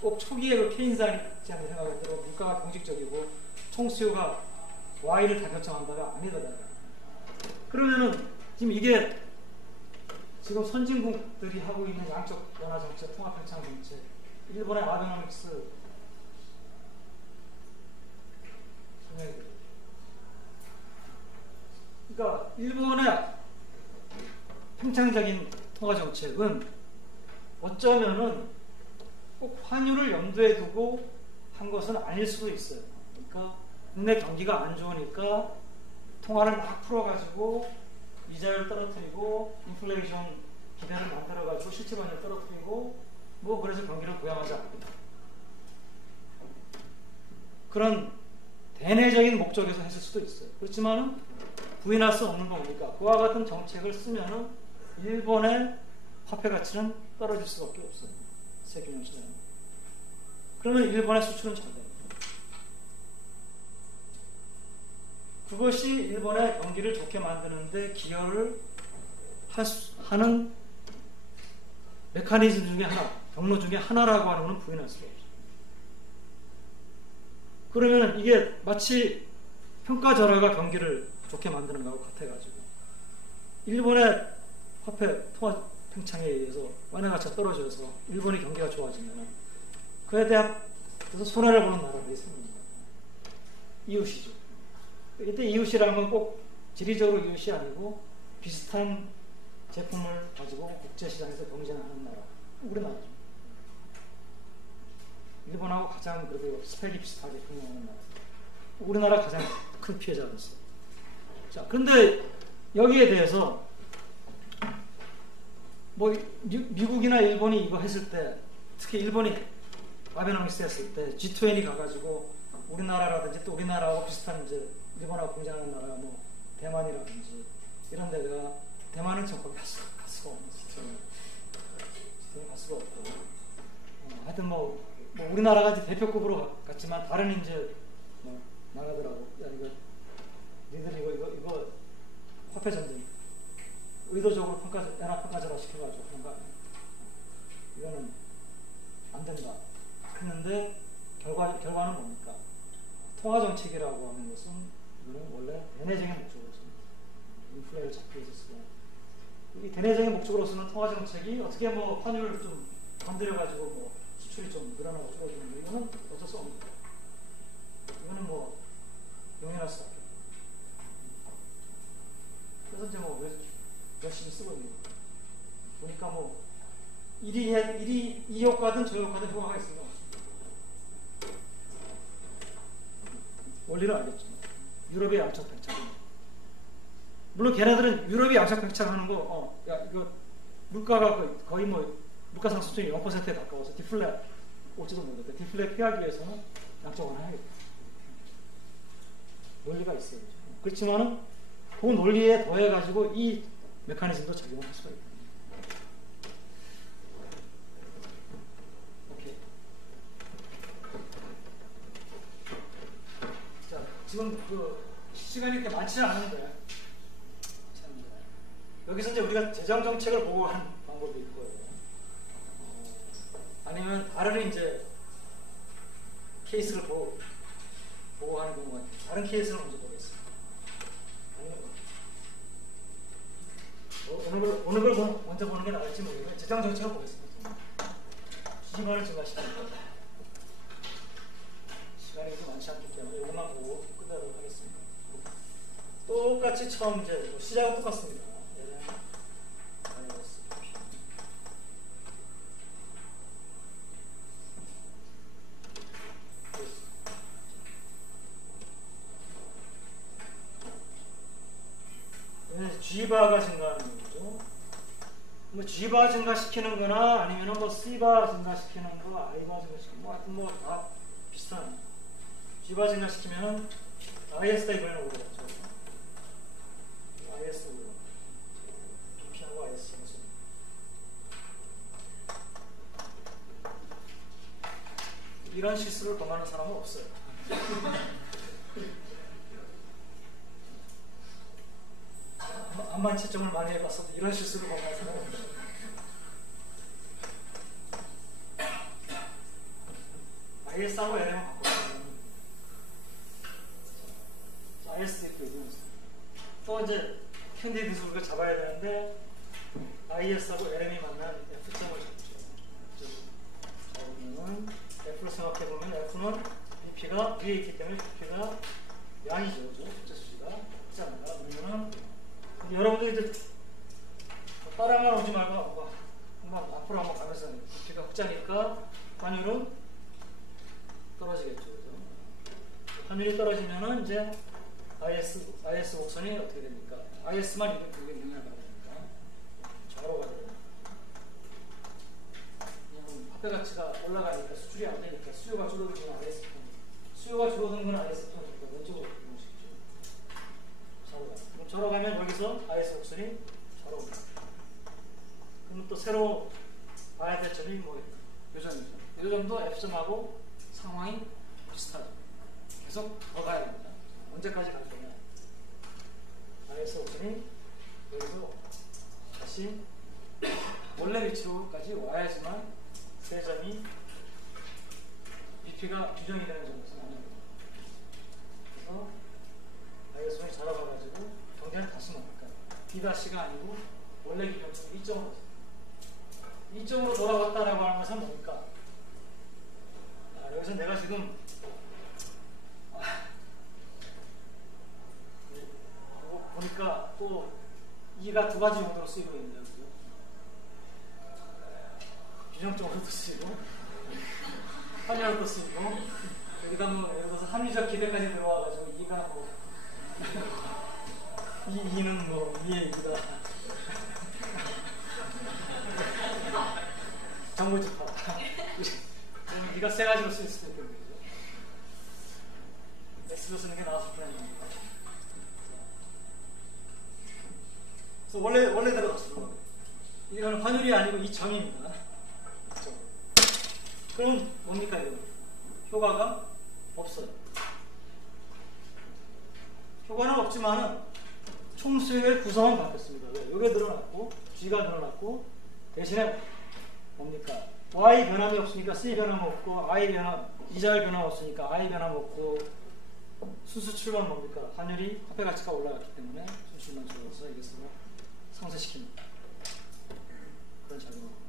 꼭 초기에 그 케인스하지 않는 생각을 들어 물가가 경직적이고 총수요가 Y를 다 결정한다가 아니더라고요. 그러면은 지금 이게 지금 선진국들이 하고 있는 양적 완화 정책, 통합 팽창 정책, 일본의 아베노믹스 그러니까 일본의 팽창적인 통화 정책은 어쩌면은 꼭 환율을 염두에 두고 한 것은 아닐 수도 있어요. 그러니까 국내 경기가 안 좋으니까 통화를 막 풀어가지고 이자율 떨어뜨리고 인플레이션 기대를 만들어가지고 실질 환율 떨어뜨리고 뭐 그래서 경기를 부양하지 않습니다. 그런 대내적인 목적에서 했을 수도 있어요. 그렇지만 부인할 수 없는 겁니까? 그와 같은 정책을 쓰면은 일본의 화폐 가치는 떨어질 수밖에 없어요. 세균형 시장은. 그러면 일본의 수출은 잘 됩니다. 그것이 일본의 경기를 좋게 만드는데 기여를 하는 메커니즘 중에 하나, 경로 중에 하나라고 하는 것은 부인할 수가 없어요. 그러면 이게 마치 평가절하가 경기를 좋게 만드는 것하고 같아가지고 일본의 화폐 통화 팽창에 의해서 완화 가치가 떨어져서 일본의 경기가 좋아지면 그에 대한 그래서 손해를 보는 나라들이 생깁니다. 이웃이죠. 이때 이웃이라는 건 꼭 지리적으로 이웃이 아니고 비슷한 제품을 가지고 국제시장에서 경쟁하는 나라. 우리나라죠. 일본하고 가장 그래도 스펙이 비슷하게 경쟁하는 나라. 우리나라 가장 큰 피해자였어요. 자, 그런데 여기에 대해서 뭐 미국이나 일본이 이거 했을 때, 특히 일본이 아베노믹스 했을 때 G20 가가지고 우리나라라든지 또 우리나라하고 비슷한 이제 일본하고 경쟁하는 나라 뭐 대만이라든지 이런 데가 대만은 좀 거기 갈 수가 없는 G20 갈 수가 없고 하여튼 뭐 우리나라가 이제 대표급으로 갔지만 다른 이제 뭐 나라들하고 야 이거 니들 이거 화폐 전쟁 의도적으로 연합 평가절하 시켜가지고 하는 거 아니에요. 이거는 안 된다. 했는데 결과는 뭡니까? 통화정책이라고 하는 것은 이거는 원래 대내적인 목적으로서는 인플레를 잡기 위해서 쓰고 이 대내적인 목적으로서는 통화정책이 어떻게 뭐 환율을 좀 건드려가지고 뭐 수출이 좀 늘어나고 줄어드는 거 이거는 어쩔 수 없는 거예요. 이거는 뭐 용인할 수밖에 없어요. 그래서 이제 뭐 열심히 쓰고 있는 거예요. 보니까 뭐 이 효과든 저 효과든 효과가 있습니다. 원리를 알겠죠. 유럽의 양적 팽창. 물론 걔네들은 유럽이 양적 팽창하는 거, 야 이거 물가가 거의 뭐 물가 상승률이 0%에 가까워서 디플레 올지도 모르겠다. 디플레 피하기 위해서는 양적 완화해야겠다. 논리가 있어요. 그렇지만은 그 논리에 더해가지고 이 메커니즘도 작용할 수가 있다. 오케이. 자, 지금 그 시간이 이렇게 많지는 않은데, 여기서 이제 우리가 재정 정책을 보고 한 방법이 있고요. 아니면 다른 이제 케이스를 보고 하는 경우가 있어요. 다른 케이스를 먼저 보겠습니다. 어느 걸 먼저 보는 게 나을지 모르겠어요. 재정 정책을 보겠습니다. 기반을 증가시키는 거. 시간이 좀 많지 않기 때문에 이것만 보고 끝내도록 하겠습니다. 똑같이 처음 이제 시작은 똑같습니다. G바가 증가하는 거죠. 뭐 G바 증가시키는 거나 아니면 뭐 C바 증가시키는 거, I바 증가시키는 거, 하여튼 뭐 다 비슷한. G바 증가시키면 IS가 이번에는 오르겠죠. IS 오르. BP하고 IS 증가시. 이런 실수를 범하는 사람은 없어요. 암만 채점을 많이 해봤어도 이런 실수를 범하는 사람은 없어요. IS하고 LM은 바꿔요. IS 있고 또 이제 캔디드 우리가 잡아야 되는데 IS하고 LM이 만난 F점을 잡죠. 잡으면 F를 생각해보면 F는 BP가 위에 있기 때문에 BP가 양이죠. 전체 수지가 크잖아요. 그러면은 여러분들 이제 따라만 오지 말고 한번 앞으로 한번 가면서 BP가 흑자니까 환율은 떨어지겠죠. 그죠? 환율이 떨어지면은 이제 IS 곡선이 어떻게 됩니까? IS만 이렇게 영향을 받으니까 좌우로 가야 됩니다. 화폐 가치가 올라가니까 수출이 안 되니까 수요가 줄어들면 IS 편, 수요가 줄어드는 건 IS 편이니까 왼쪽으로 이동시키죠. 좌우로 가. 그럼 저로 가면 여기서 IS 곡선이 좌우로 갑니다. 그럼 또 새로 봐야 될 점이 뭐 요점이죠. 요점도 F점하고 상황이 비슷하죠. 계속 더 가야 됩니다. 언제까지 갈 거냐. IS 곡선이 여기서 다시 원래 위치로까지 와야지만 세 점이 BP가 규정이 되는 점에서 나뉩니다. 그래서 IS 곡선이 자라가가지고 경제는 다시 뭡니까? B-가 아니고 원래 규정점 2점으로 2점으로 돌아왔다라고 하는 것은 뭡니까? 여기서 내가 지금 보니까 또 2가 두 가지 용도로 쓰이고 있네요. 규정적으로도 쓰이고 합리적으로도 쓰이고 여기다 뭐 예를 들어서 합리적 기대까지 들어와가지고 2가 뭐 2는 뭐 2의 2다 정보집합 네가 세 가지로 쓸 수도 있겠네요. X로 쓰는 게 나왔을 뿐입니다. 그래서 원래대로 갔어요. 이건 환율이 아니고 이 점입니다. 그럼 뭡니까 이거? 효과가 없어요. 효과는 없지만은 총수의 구성은 바뀌었습니다. 왜? 이게 늘어났고 G가 늘어났고 대신에 뭡니까? Y 변함이 없으니까 C 변함 없고 I 변함, 이자율 변함 없으니까 I 변함 없고 순수 출만 뭡니까? 환율이 화폐 가치가 올라갔기 때문에 순수출만 줄어서 이것을 상쇄시킵니다. 그런 작용을 하죠.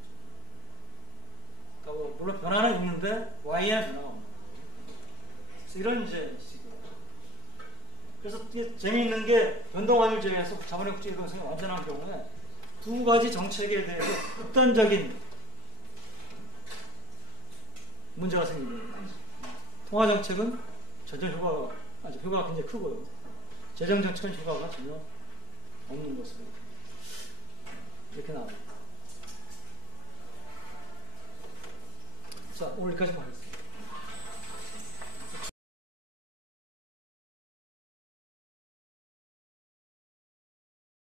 그러니까 물론 변화는 있는데 Y에는 변화가 없는 거예요. 그래서 이런 이제 식이에요. 그래서 이게 재미있는 게 변동환율 제외에서 자본의 국제 이동성이 완전한 경우에 두 가지 정책에 대해서 극단적인 문제가 생깁니다. 통화 정책은 전혀 효과가 굉장히 크고요. 재정 정책은 효과가 전혀 없는 것으로 이렇게 나옵니다. 자, 오늘 여기까지만 하겠습니다.